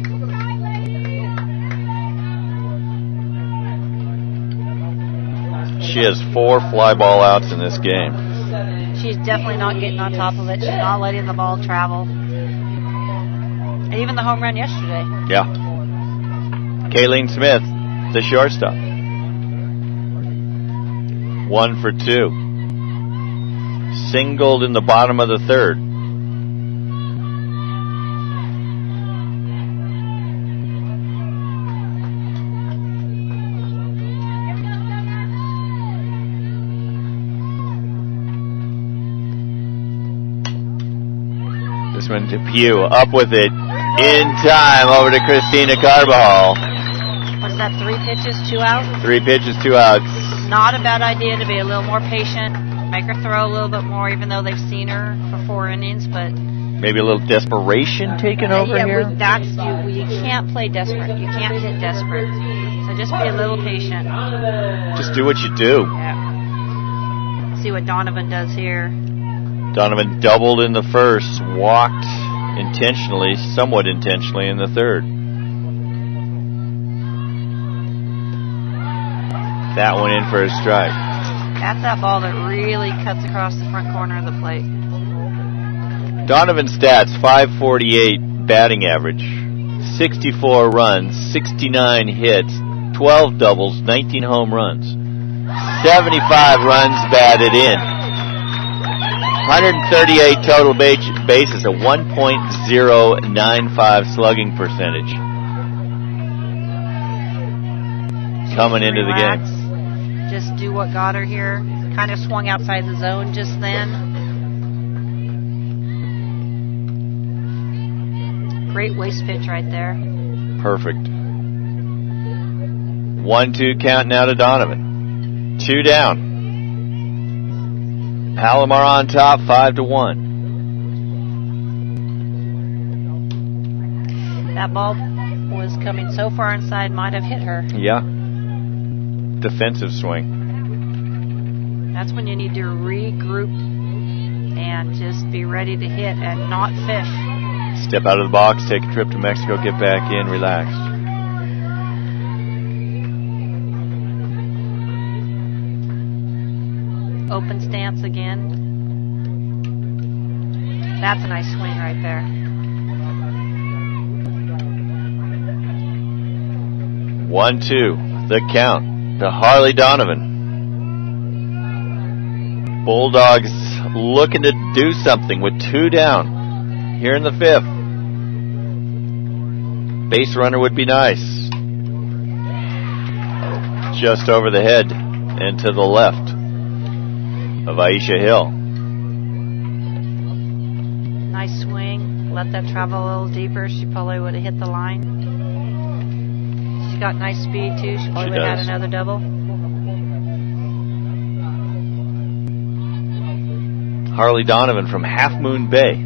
She has 4 fly ball outs in this game. She's definitely not getting on top of it. She's not letting the ball travel. And even the home run yesterday. Yeah. Kayleen Smith, the shortstop. 1 for 2. Singled in the bottom of the 3rd. This one to Pugh, up with it, in time, over to Christina Carbajal. Was that 3 pitches, 2 outs? 3 pitches, 2 outs. Not a bad idea to be a little more patient, make her throw a little bit more, even though they've seen her for 4 innings, but... Maybe a little desperation taking over here? You can't play desperate. You can't hit desperate. So just be a little patient. Just do what you do. Yeah. See what Donovan does here. Donovan doubled in the 1st, walked intentionally, somewhat intentionally in the 3rd. That one in for a strike. That's that ball that really cuts across the front corner of the plate. Donovan's stats, .548 batting average, 64 runs, 69 hits, 12 doubles, 19 home runs, 75 runs batted in. 138 total bases, a 1.095 slugging percentage. Coming into the game. Just do what got her here. Kind of swung outside the zone just then. Great waist pitch right there. Perfect. 1-2 count now to Donovan. 2 down. Palomar on top, 5-1. That ball was coming so far inside, might have hit her. Yeah. defensive swing. That's when you need to regroup and just be ready to hit and not fish. Step out of the box, take a trip to Mexico, get back in, relax. Open stance again. That's a nice swing right there. One, two, the count to Harley Donovan. Bulldogs looking to do something with 2 down here in the 5th. Base runner would be nice. Just over the head and to the left of Aisha Hill. Nice swing. Let that travel a little deeper. She probably would have hit the line. She's got nice speed too. She probably would have had another double. Harley Donovan from Half Moon Bay.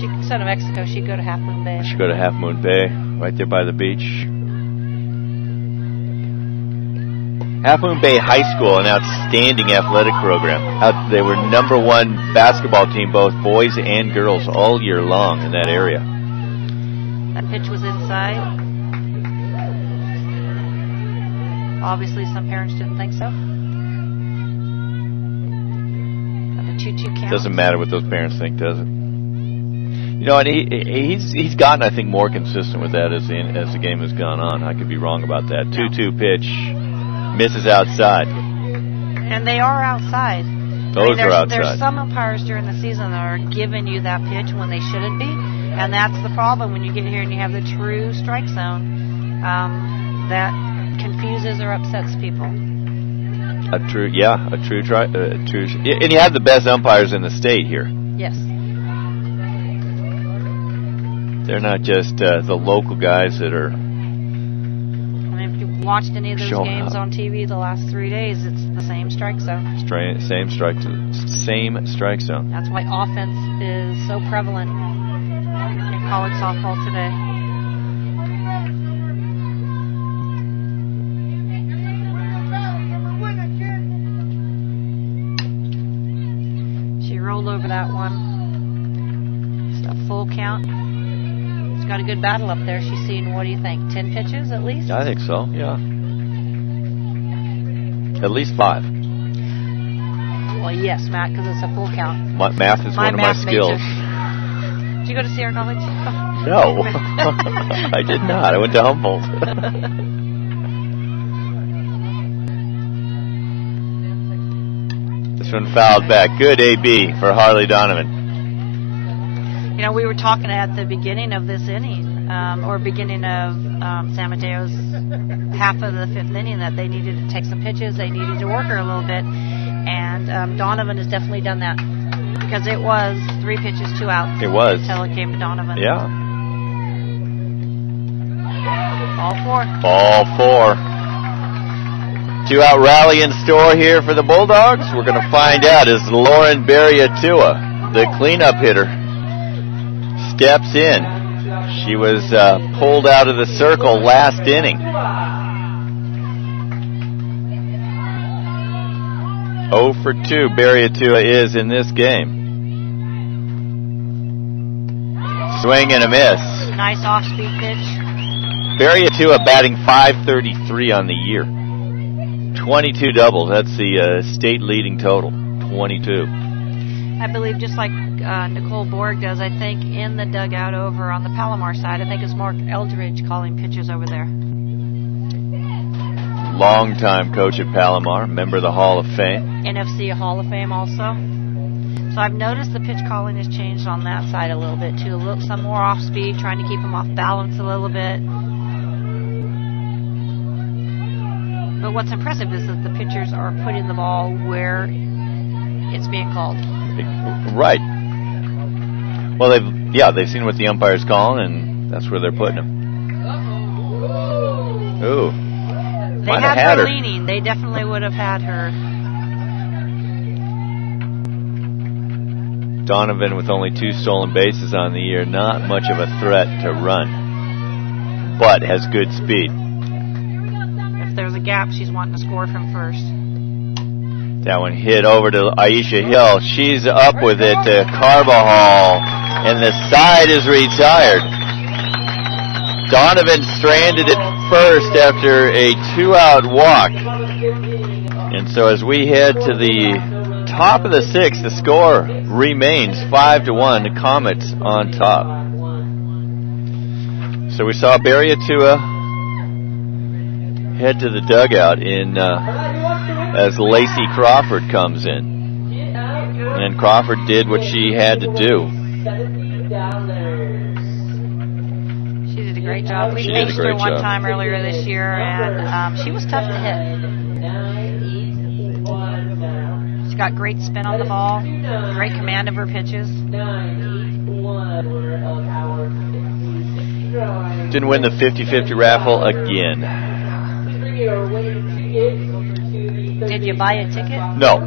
Instead of Mexico, she'd go to Half Moon Bay. She'd go to Half Moon Bay, right there by the beach. Half Moon Bay High School, an outstanding athletic program. They were #1 basketball team, both boys and girls, all year long in that area. That pitch was inside. Obviously, some parents didn't think so. Got the 2-2 count. Doesn't matter what those parents think, does it? You know, and he's gotten, I think, more consistent with that as the game has gone on. I could be wrong about that. 2-2 pitch, misses outside. And they are outside. Those are outside. There's some umpires during the season that are giving you that pitch when they shouldn't be, and that's the problem when you get here and you have the true strike zone. That confuses or upsets people. And you have the best umpires in the state here. Yes. They're not just the local guys that are. I mean, if you've watched any of those games on TV the last 3 days, it's the same strike zone. Same strike zone. That's why offense is so prevalent in college softball today. She rolled over that one. Just a full count. Got a good battle up there. She's seen, what do you think, 10 pitches at least? I think so, yeah. At least 5. Well, yes, Matt, because it's a full count. Math is one of my skills. Did you go to Sierra College? No, I did not. I went to Humboldt. This one fouled back. Good AB for Harley Donovan. You know, we were talking at the beginning of this inning, or beginning of San Mateo's half of the 5th inning, that they needed to take some pitches, they needed to work her a little bit, and Donovan has definitely done that, because it was 3 pitches, 2 outs. It was. Until it came to Donovan. Yeah. Ball 4. 2-out rally in store here for the Bulldogs. We're going to find out as Lauren Barriatua, the cleanup hitter, steps in. She was pulled out of the circle last inning. 0 for 2 Barriatua is in this game. Swing and a miss. Nice off-speed pitch. Barriatua batting .533 on the year. 22 doubles. That's the state leading total. 22. I believe just like Nicole Borg does, I think in the dugout over on the Palomar side, I think it's Mark Eldridge calling pitches over there. Longtime coach at Palomar, member of the Hall of Fame. NFC Hall of Fame also. So I've noticed the pitch calling has changed on that side a little bit too. Some more off speed, trying to keep them off balance a little bit. But what's impressive is that the pitchers are putting the ball where it's being called. Right. Well, they've seen what the umpire's calling, and that's where they're putting them. Ooh. They had her leaning. They definitely would have had her. Donovan with only 2 stolen bases on the year, not much of a threat to run, but has good speed. a gap she's wanting to score from first. That one hit over to Aisha Hill. She's up with it to Carbajal, and the side is retired. Donovan stranded at first after a 2-out walk. And so as we head to the top of the 6th, the score remains 5-1. The Comets on top. So we saw Barry Atua head to the dugout as Lacey Crawford comes in. And Crawford did what she had to do. She did a great job. We faced her one time earlier this year, and she was tough to hit. She's got great spin on the ball, great command of her pitches. Didn't win the 50-50 raffle again. Did you buy a ticket? No.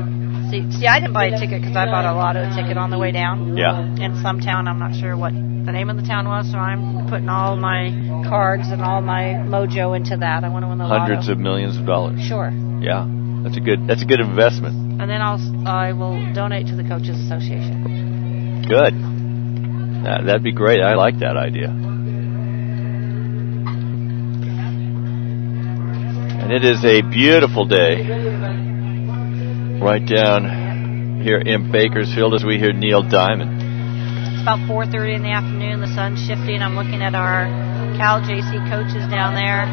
See, I didn't buy a ticket because I bought a lotto ticket on the way down. Yeah. In some town, I'm not sure what the name of the town was, so I'm putting all my cards and all my mojo into that. I want to win the lotto. Hundreds of millions of dollars. Sure. Yeah, that's a good investment. And then I will donate to the Coaches Association. Good. That'd be great. I like that idea. And it is a beautiful day right down here in Bakersfield as we hear Neil Diamond. It's about 4:30 in the afternoon. The sun's shifting. I'm looking at our Cal JC coaches down there.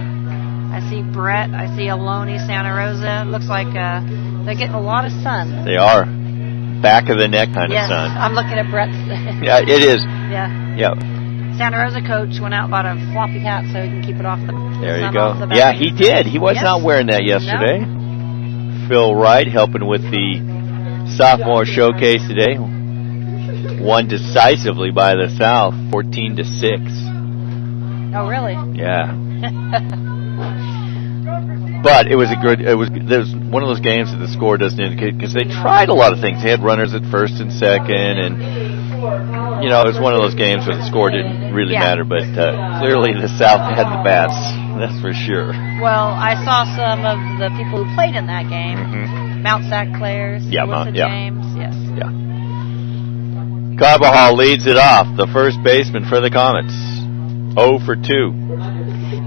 I see Brett. I see Aloni, Santa Rosa. It looks like they're getting a lot of sun. They are. Back of the neck kind of sun. I'm looking at Brett's. Yeah, it is. Yeah. Santa Rosa coach went out and bought a floppy hat so he can keep it off the There you sun go. off the back. Yeah, he did. He was not wearing that yesterday. No. Phil Wright helping with the sophomore showcase today. Won decisively by the South, 14-6. Oh, really? Yeah. But it was there's one of those games that the score doesn't indicate because they tried a lot of things. They had runners at first and second, and it was one of those games where the score didn't really matter. But clearly the South had the bats, that's for sure. Well, I saw some of the people who played in that game. Mm-hmm. Mount Sac Clairs, James, yes. Yeah. Carbajal leads it off, the first baseman for the Comets. 0 for 2.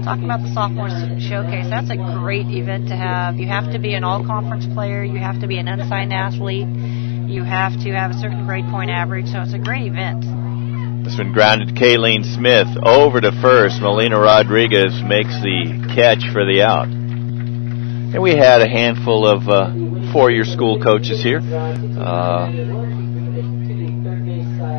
Talking about the sophomore showcase, that's a great event to have. You have to be an all-conference player. You have to be an unsigned athlete. You have to have a certain grade point average, so it's a great event. This one grounded Kayleen Smith over to first. Melina Rodriguez makes the catch for the out. And we had a handful of four-year school coaches here.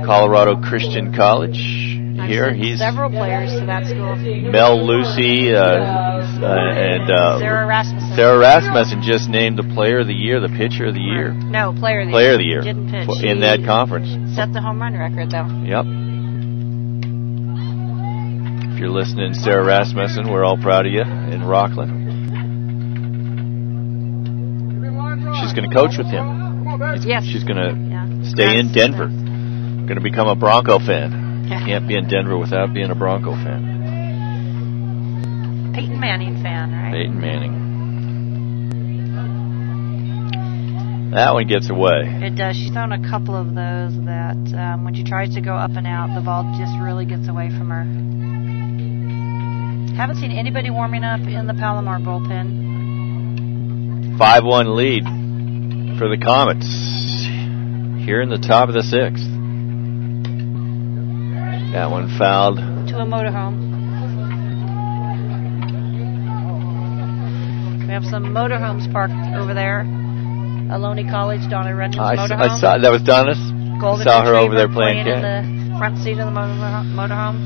Colorado Christian College. Here he's several players to that school. Mel Lucy and Sarah Rasmussen. Sarah Rasmussen just named the player of the year, the pitcher of the year. No, player of the year. Player of the year. Didn't pitch. In that conference. Set the home run record, though. Yep. If you're listening, Sarah Rasmussen, we're all proud of you in Rockland. She's going to coach with him. Yes. She's going to stay in Denver. Going to become a Bronco fan. Can't be in Denver without being a Bronco fan. Peyton Manning fan, right? Peyton Manning. That one gets away. It does. She's thrown a couple of those that when she tries to go up and out, the ball just really gets away from her. Haven't seen anybody warming up in the Palomar bullpen. 5-1 lead for the Comets here in the top of the 6th. That one fouled to a motorhome. We have some motorhomes parked over there. Aloni College, Donna Redmond's motorhome. I saw that was Donna's. Golden saw her over there playing in the front seat of the motorhome.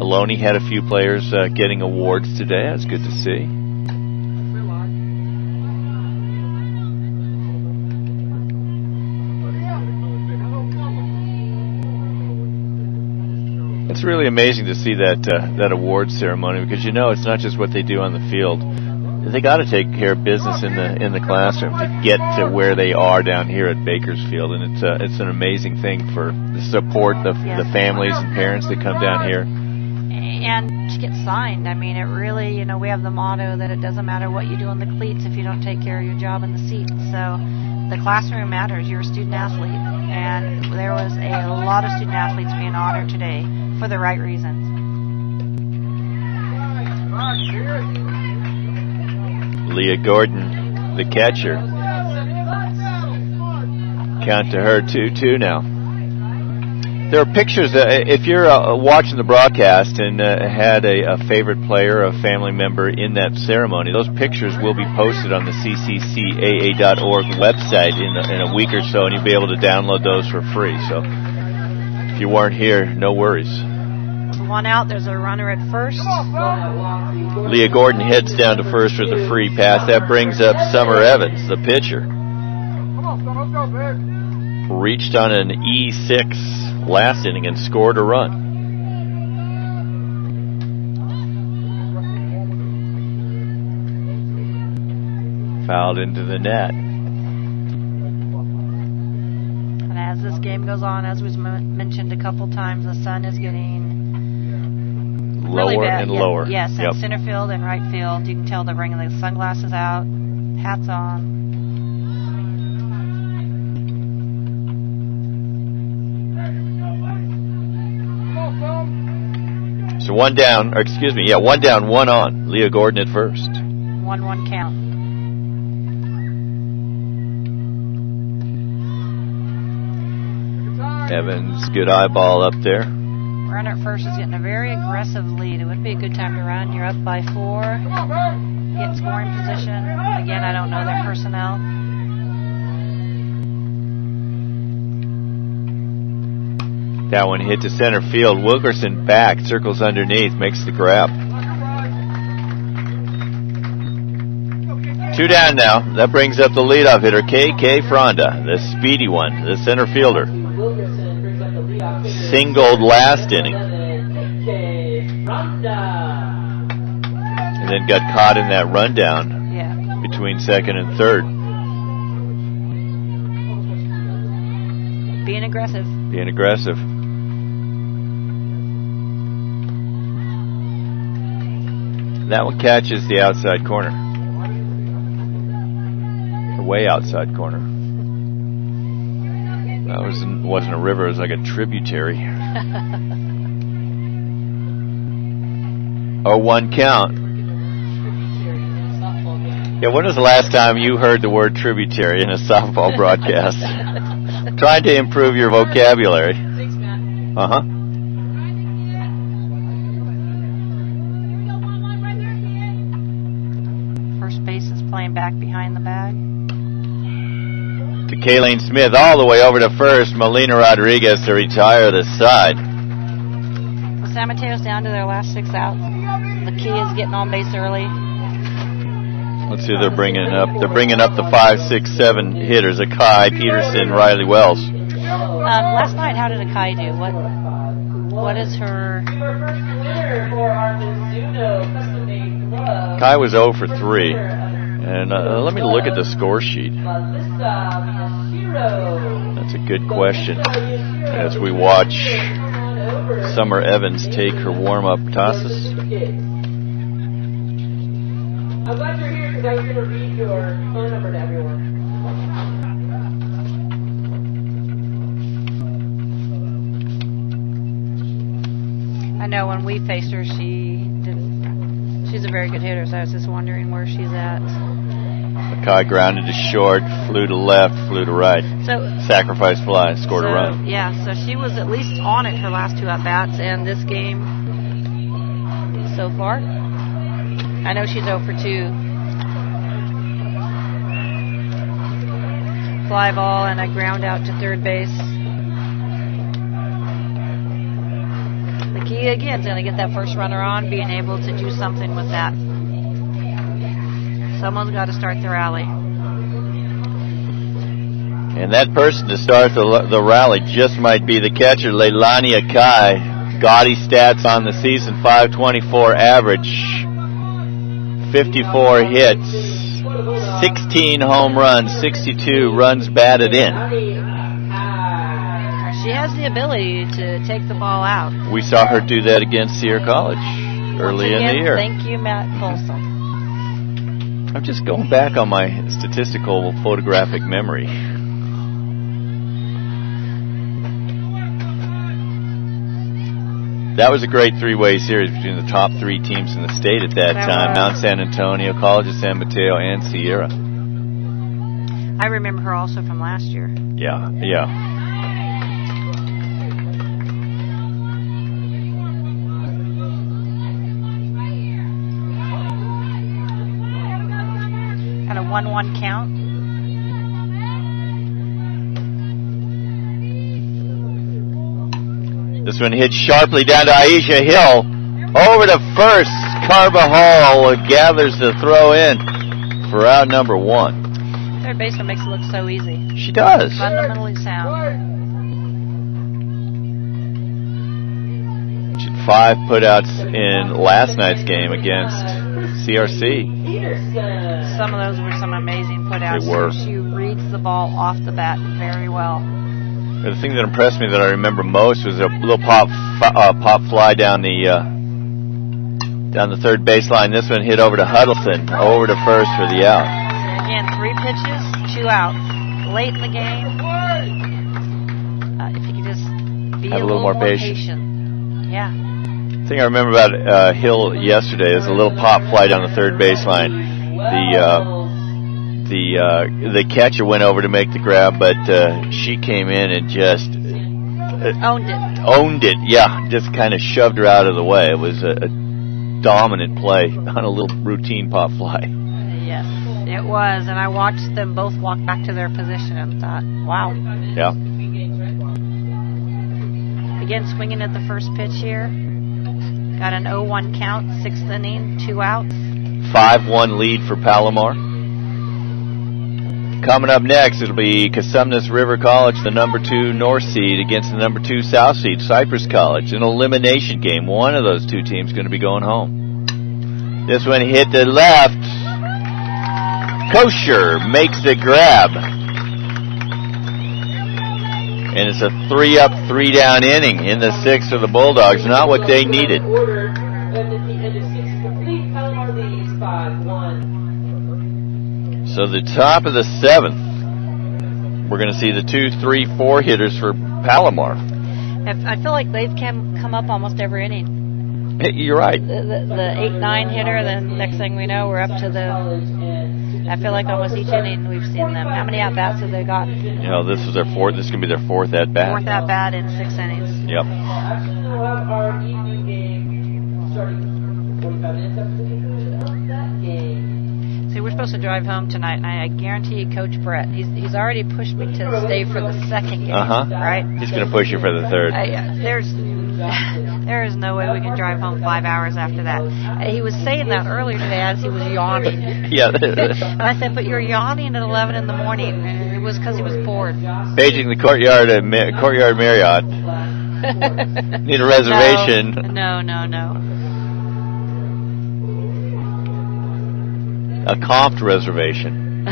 Aloni had a few players getting awards today. That's good to see. It's really amazing to see that awards ceremony because it's not just what they do on the field. They got to take care of business in the classroom to get to where they are down here at Bakersfield, and it's an amazing thing for the support the families and parents that come down here. and to get signed. I mean, it really, you know, we have the motto that it doesn't matter what you do in the cleats if you don't take care of your job in the seats. So the classroom matters. You're a student athlete, and there was a lot of student athletes being honored today for the right reasons. Leah Gordon, the catcher. Count to her 2-2 now. There are pictures, if you're watching the broadcast and had a favorite player, a family member in that ceremony, those pictures will be posted on the CCCAA.org website in a week or so, and you'll be able to download those for free. So if you weren't here, no worries. One out, there's a runner at first. Leah Gordon heads down to first for the free pass. That brings up Summer Evans, the pitcher. Reached on an E6 last inning and scored a run. Fouled into the net. And as this game goes on, as was mentioned a couple times, the sun is getting really lower bad. And lower. Yes, in center field and right field. You can tell they're bringing the sunglasses out, hats on. So one down, one on. Leah Gordon at first. 1-1 count. Evans, good eyeball up there. Runner at first is getting a very aggressive lead. It would be a good time to run. You're up by 4. Get in scoring position. Again, I don't know their personnel. That one hit to center field. Wilkerson back, circles underneath, makes the grab. 2 down now. That brings up the leadoff hitter, K.K. Fronda, the speedy one, the center fielder. Singled last inning. And then got caught in that rundown between second and third. Being aggressive. Being aggressive. That one catches the outside corner. The way outside corner. That wasn't a river, it was like a tributary. 0-1 count. Yeah, when was the last time you heard the word tributary in a softball broadcast? Trying to improve your vocabulary. Uh-huh. First base is playing back behind the bag. To Kayleen Smith, all the way over to first. Melina Rodriguez to retire the side. Well, San Mateo's down to their last 6 outs. The key is getting on base early. Let's see, they're bringing up the 5, 6, 7 hitters: Akai, Peterson, Riley Wells. Last night, how did Akai do? What is her? Akai was 0 for 3. And let me look at the score sheet. That's a good question. As we watch Summer Evans take her warm-up tosses. I'm glad you're here because I was going to read your phone number to everyone. I know when we faced her, she's a very good hitter, so I was just wondering where she's at. Akai grounded to short, flew to left, flew to right. So sacrifice fly, scored a run. Yeah, so she was at least on it her last 2 at-bats, and this game so far, I know she's 0 for 2. Fly ball and a ground out to third base. The key again is going to get that first runner on, being able to do something with that. Someone's got to start the rally. And that person to start the rally just might be the catcher, Leilani Akai. Gaudy stats on the season: 524 average, 54 hits, 16 home runs, 62 runs batted in. She has the ability to take the ball out. We saw her do that against Sierra College early in the year. Thank you, Matt Colson. I'm just going back on my statistical photographic memory. That was a great three-way series between the top three teams in the state at that time, Mount San Antonio, College of San Mateo, and Sierra. I remember her also from last year. Yeah. Got a 1-1 count. This one hits sharply down to Aisha Hill. Over to first. Carbajal gathers the throw in for out number 1. Third baseman makes it look so easy. She does. Fundamentally sound. She had 5 putouts in last night's game against CRC. Some of those were some amazing putouts. They were. She reads the ball off the bat very well. The thing that impressed me that I remember most was a little pop fly down the third baseline. This one hit over to Huddleston, over to first for the out. Again, 3 pitches, 2 outs. Late in the game, if you could just be have a little more patient. Yeah. The thing I remember about Hill yesterday is a little pop fly down the third baseline. The catcher went over to make the grab, but she came in and just owned it. Yeah, just kind of shoved her out of the way. It was a dominant play on a little routine pop fly. Yes, it was, and I watched them both walk back to their position and thought, wow. Yeah. Again, swinging at the first pitch here. Got an 0-1 count, 6th inning, 2 outs. 5-1 lead for Palomar. Coming up next, it'll be Cosumnes River College, the number 2 North seed, against the number 2 South seed, Cypress College. An elimination game. One of those two teams going to be going home. This one hit to left. Kosher makes the grab. And it's a 3-up, 3-down inning in the 6th for the Bulldogs. Not what they needed. So the top of the 7th, we're going to see the 2, 3, 4 hitters for Palomar. I feel like they've come up almost every inning. You're right. The 8-9 hitter, then next thing we know, we're up to I feel like almost each inning we've seen them. How many at-bats have they got? You know, this is their 4th. This is going to be their 4th at-bat. 4th at-bat in 6 innings. Yep. Our evening game starting 45 minutes after the that game. See, we're supposed to drive home tonight, and I guarantee you, Coach Brett, he's already pushed me to stay for the 2nd game, right? He's going to push you for the 3rd. There is no way we can drive home 5 hours after that. He was saying that earlier today as he was yawning. Yeah. And I said, but you're yawning at 11 in the morning. And it was because he was bored. Paging the Courtyard Marriott. Need a reservation. No. A comped reservation.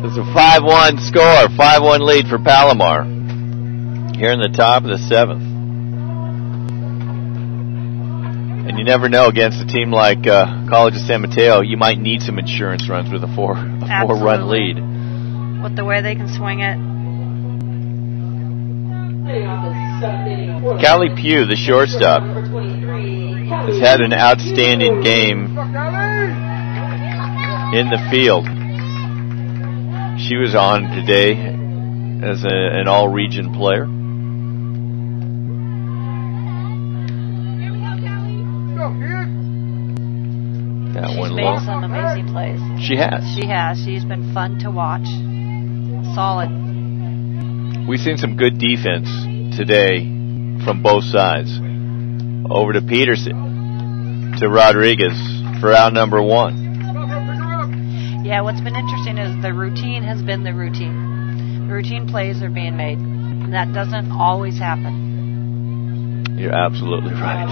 It's a 5-1 score, 5-1 lead for Palomar here in the top of the 7th. And you never know, against a team like College of San Mateo, you might need some insurance runs with a 4-run lead. With the way they can swing it. Callie Pugh, the shortstop, has had an outstanding game in the field. She was on today as an all-region player. That She's one made low. some amazing plays. She has. She has. She's been fun to watch. Solid. We've seen some good defense today from both sides. Over to Peterson, to Rodriguez for out number 1. Yeah, what's been interesting is the routine has been the routine. The routine plays are being made. And that doesn't always happen. You're absolutely right.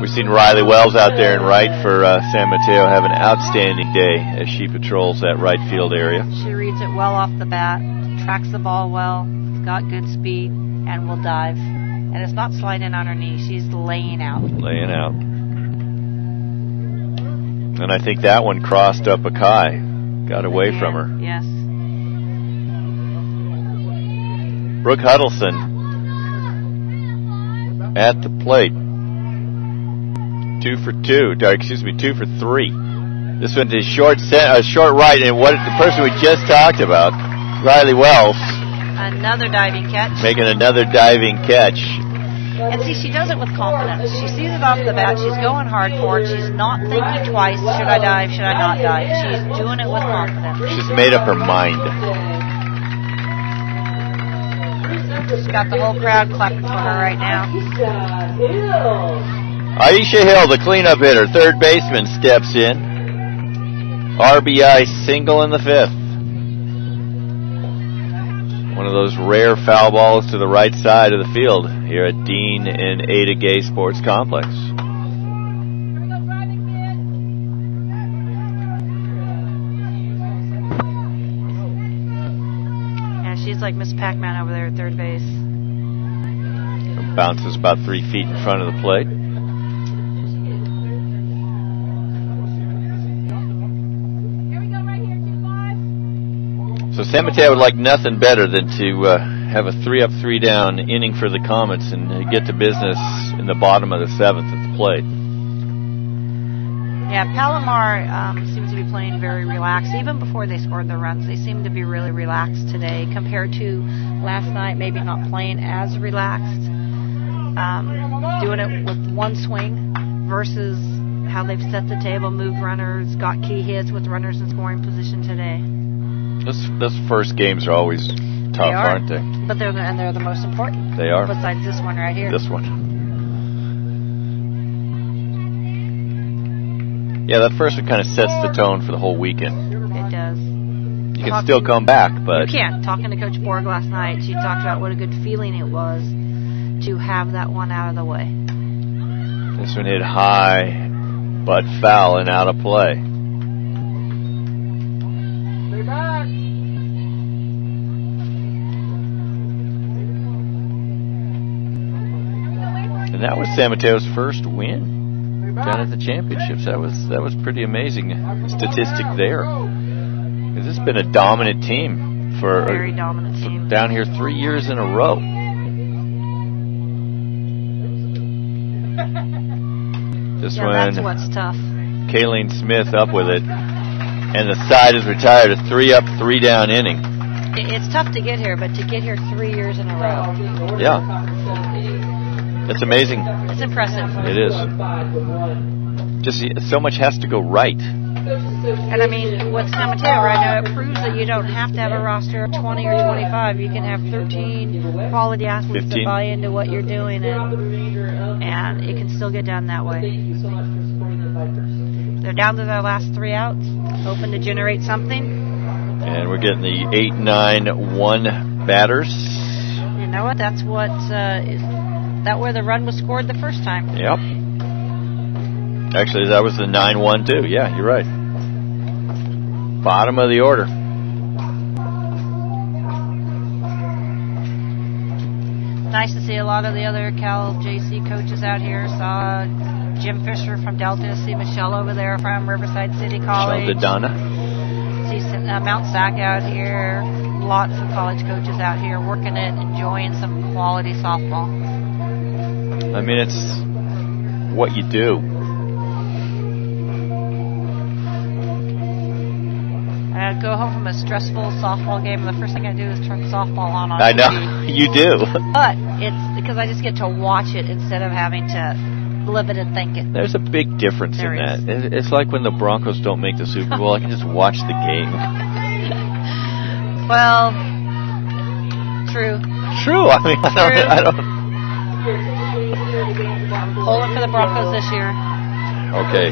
We've seen Riley Wells out there in right for San Mateo have an outstanding day as she patrols that right field area. She reads it well off the bat, tracks the ball well, got good speed, and will dive. And it's not sliding on her knee. She's laying out. Laying out. And I think that one crossed up Akai. Got away from her. Yes. Brooke Huddleston at the plate. 2 for 3. This one's a short right, and what the person we just talked about, Riley Wells. Another diving catch. Making another diving catch. And see, she does it with confidence. She sees it off the bat. She's going hard for it. She's not thinking twice, should I dive, should I not dive? She's doing it with confidence. She's made up her mind. She's got the whole crowd clapping for her right now. Aisha Hill, the cleanup hitter, third baseman, steps in. RBI single in the 5th. One of those rare foul balls to the right side of the field here at Dean and Ada Gay Sports Complex. Yeah, she's like Miss Pac-Man over there at third base. Bounces about 3 feet in front of the plate. So San Mateo would like nothing better than to have a 3-up, 3-down inning for the Comets and get to business in the bottom of the 7th at the plate. Yeah, Palomar seems to be playing very relaxed. Even before they scored the runs, they seem to be really relaxed today compared to last night, maybe not playing as relaxed. Doing it with one swing versus how they've set the table, moved runners, got key hits with runners in scoring position today. Those first games are always tough, aren't they? But they're the most important. They are. Besides this one right here. This one. Yeah, that first one kind of sets the tone for the whole weekend. It does. You can still come back, but... You can. Talking to Coach Borg last night, she talked about what a good feeling it was to have that one out of the way. This one hit high, but foul and out of play. And that was San Mateo's first win down at the championships. That was pretty amazing statistic there. This has been a dominant team very dominant team down here 3 years in a row. This one, that's what's tough. Kayleen Smith up with it, and the side is retired. A 3-up, 3-down inning. It's tough to get here, but to get here 3 years in a row. Yeah. It's amazing. It's impressive. It is. Just so much has to go right. And I mean, with San Mateo right now, it proves that you don't have to have a roster of 20 or 25. You can have 13 quality athletes 15. that buy into what you're doing, and it can still get done that way. They're down to their last 3 outs, hoping to generate something. And we're getting the 8-9-1 batters. You know what? That's what is that where the run was scored the first time. Yep. Actually, that was the 9-1 too. Yeah, you're right. Bottom of the order. Nice to see a lot of the other Cal JC coaches out here. Saw Jim Fisher from Delta. See Michelle over there from Riverside City College. Donna. See Mount Sac out here. Lots of college coaches out here working it, enjoying some quality softball. I mean, it's what you do. I go home from a stressful softball game, and the first thing I do is turn softball on I know, TV. you do. But it's because I just get to watch it instead of having to live it and think it. There's a big difference There in is. that. It's like when the Broncos don't make the Super Bowl. I can just watch the game. Well, true. True. I mean, I don't. I'm pulling for the Broncos this year. Okay.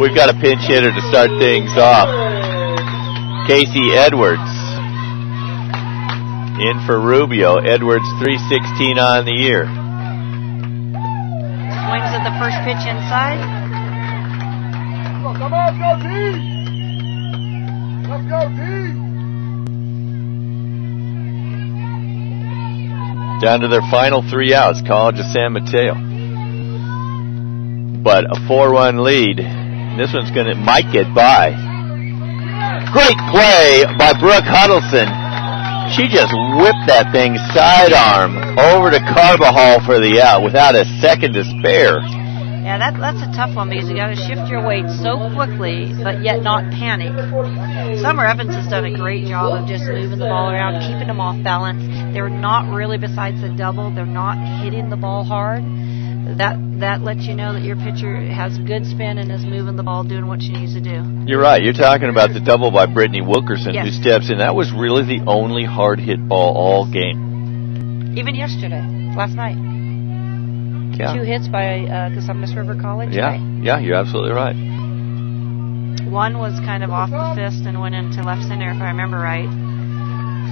We've got a pinch hitter to start things off. Casey Edwards. In for Rubio. Edwards 316 on the year. Swings at the first pitch inside. Come on, go D! Let's go D! Down to their final 3 outs, College of San Mateo. But a 4-run lead. This one's might get by. Great play by Brooke Huddleston. She just whipped that thing sidearm over to Carbajal for the out without a second to spare. Yeah, that's a tough one because you got to shift your weight so quickly, but yet not panic. Summer Evans has done a great job of just moving the ball around, keeping them off balance. They're not really, besides the double, they're not hitting the ball hard. That lets you know that your pitcher has good spin and is moving the ball, doing what she needs to do. You're right. You're talking about the double by Brittany Wilkerson, yes, who steps in. That was really the only hard-hit ball all game. Even yesterday, last night. Yeah. 2 hits by Cosumnes River College. Yeah, right? Yeah, you're absolutely right. One was kind of off the fist and went into left center, if I remember right.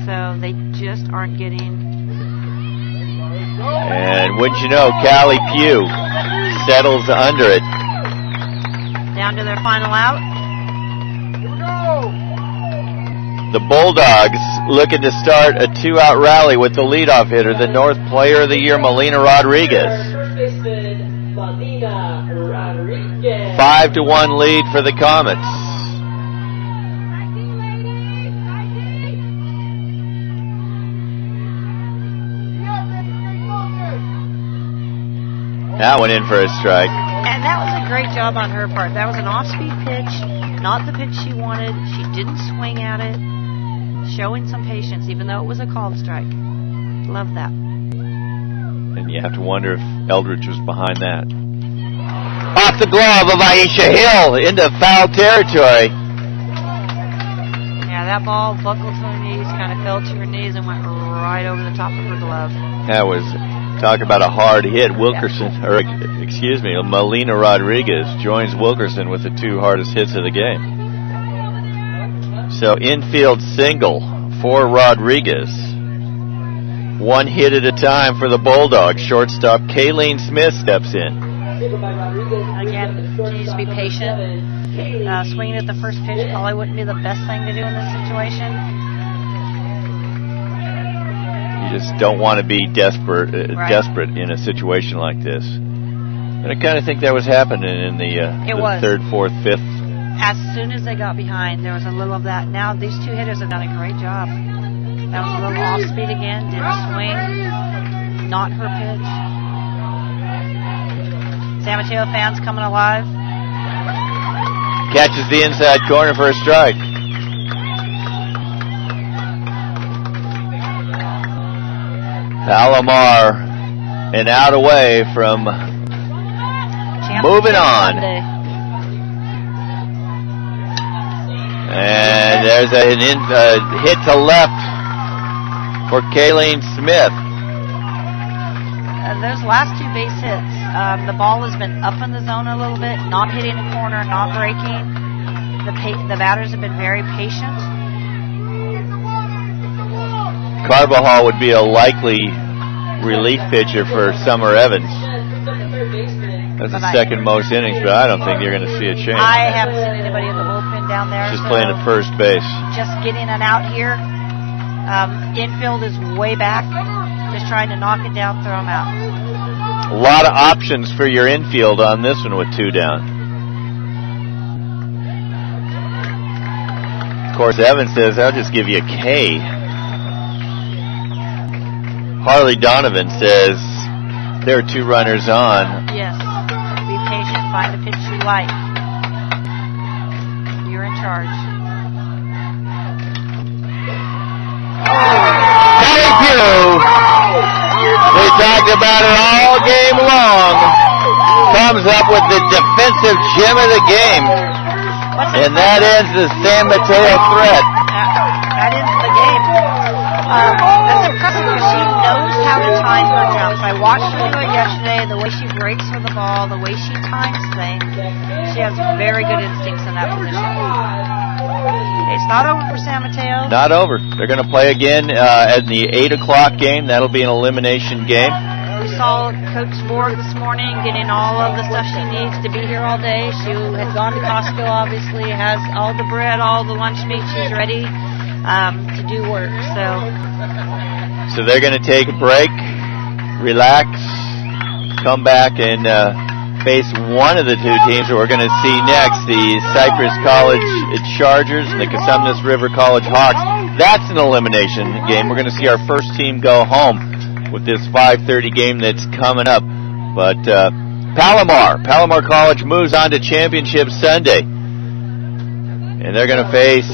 So they just aren't getting... And wouldn't you know, Callie Pugh settles under it. Down to their final out. The Bulldogs looking to start a 2-out rally with the leadoff hitter, the North Player of the Year, Melina Rodriguez. 5-1 lead for the Comets. That went in for a strike. And that was a great job on her part. That was an off-speed pitch, not the pitch she wanted. She didn't swing at it, showing some patience, even though it was a called strike. Love that. And you have to wonder if Eldridge was behind that. Off the glove of Aisha Hill into foul territory. Yeah, that ball buckled to her knees, kind of fell to her knees and went right over the top of her glove. That was, talk about a hard hit. Wilkerson, or excuse me, Melina Rodriguez joins Wilkerson with the 2 hardest hits of the game. So infield single for Rodriguez. 1 hit at a time for the Bulldogs. Shortstop Kayleen Smith steps in. Again, she needs to be patient. Swinging at the first pitch probably wouldn't be the best thing to do in this situation. You just don't want to be desperate Right. desperate in a situation like this. And I kind of think that was happening in the 3rd, 4th, 5th. As soon as they got behind, there was a little of that. Now these 2 hitters have done a great job. That was a little off speed again. Didn't swing. Not her pitch. San Mateo fans coming alive. Catches the inside corner for a strike. Palomar and out away from moving on. Sunday. And there's a hit to left for Kayleen Smith. Those last 2 base hits, the ball has been up in the zone a little bit, not hitting the corner, not breaking. The batters have been very patient. Carbajal would be a likely relief pitcher for Summer Evans. That's the 2nd most innings, but I don't think you're going to see a change. I haven't seen anybody in the bullpen down there. She's playing at first base. Just getting an out here. Infield is way back. Just trying to knock it down, throw them out. A lot of options for your infield on this one with 2 down. Of course, Evans says, I'll just give you a K. Harley Donovan says, there are 2 runners on. Yes. Be patient. Find a pitch you like. You're in charge. Thank you. We talked about it all game long. Comes up with the defensive gem of the game. And that ends the San Mateo threat. That ends the game. That's impressive because she knows how to time her jumps. I watched her do it yesterday, the way she breaks for the ball, the way she times things. She has very good instincts in that position. It's not over for San Mateo. Not over. They're going to play again at the 8 o'clock game. That'll be an elimination game. We saw Coach Borg this morning getting all of the stuff she needs to be here all day. She had gone to Costco, obviously, has all the bread, all the lunch meat. She's ready to do work. So they're going to take a break, relax, come back, and face one of the two teams that we're going to see next, the Cypress College Chargers and the Cosumnes River College Hawks. That's an elimination game. We're going to see our first team go home with this 5:30 game that's coming up. But Palomar College moves on to Championship Sunday. And they're going to face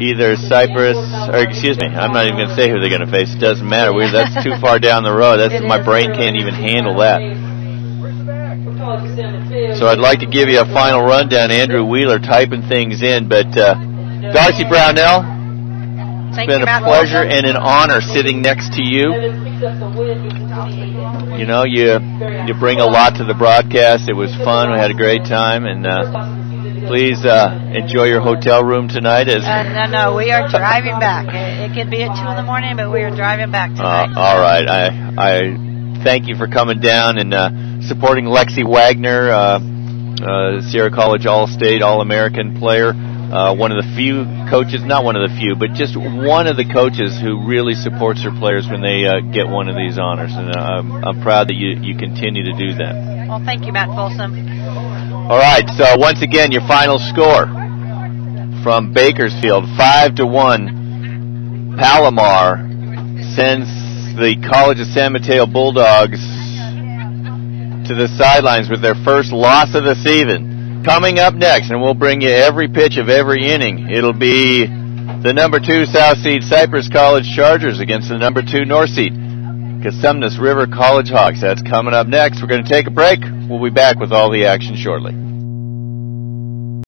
either Cypress, or excuse me, I'm not even going to say who they're going to face. It doesn't matter. That's too far down the road. My brain can't even handle that. So I'd like to give you a final rundown. Andrew Wheeler typing things in. But Darcy Brownell, it's been a pleasure and an honor sitting next to you. You know, you bring a lot to the broadcast. It was fun. We had a great time. And please enjoy your hotel room tonight. No, we are driving back. It could be at 2 in the morning, but we are driving back tonight. All right. I thank you for coming down and supporting Lexi Wagner, Sierra College All-State, All-American player. One of the few coaches, not one of the few, but just one of the coaches who really supports her players when they get one of these honors. And I'm proud that you continue to do that. Well, thank you, Matt Folsom. All right, so once again, your final score from Bakersfield, 5-1. Palomar sends the College of San Mateo Bulldogs to the sidelines with their first loss of the season. Coming up next, and we'll bring you every pitch of every inning, it'll be the number 2 South Seed Cypress College Chargers against the number 2 North Seed Cosumnes River College Hawks. That's coming up next. We're going to take a break. We'll be back with all the action shortly.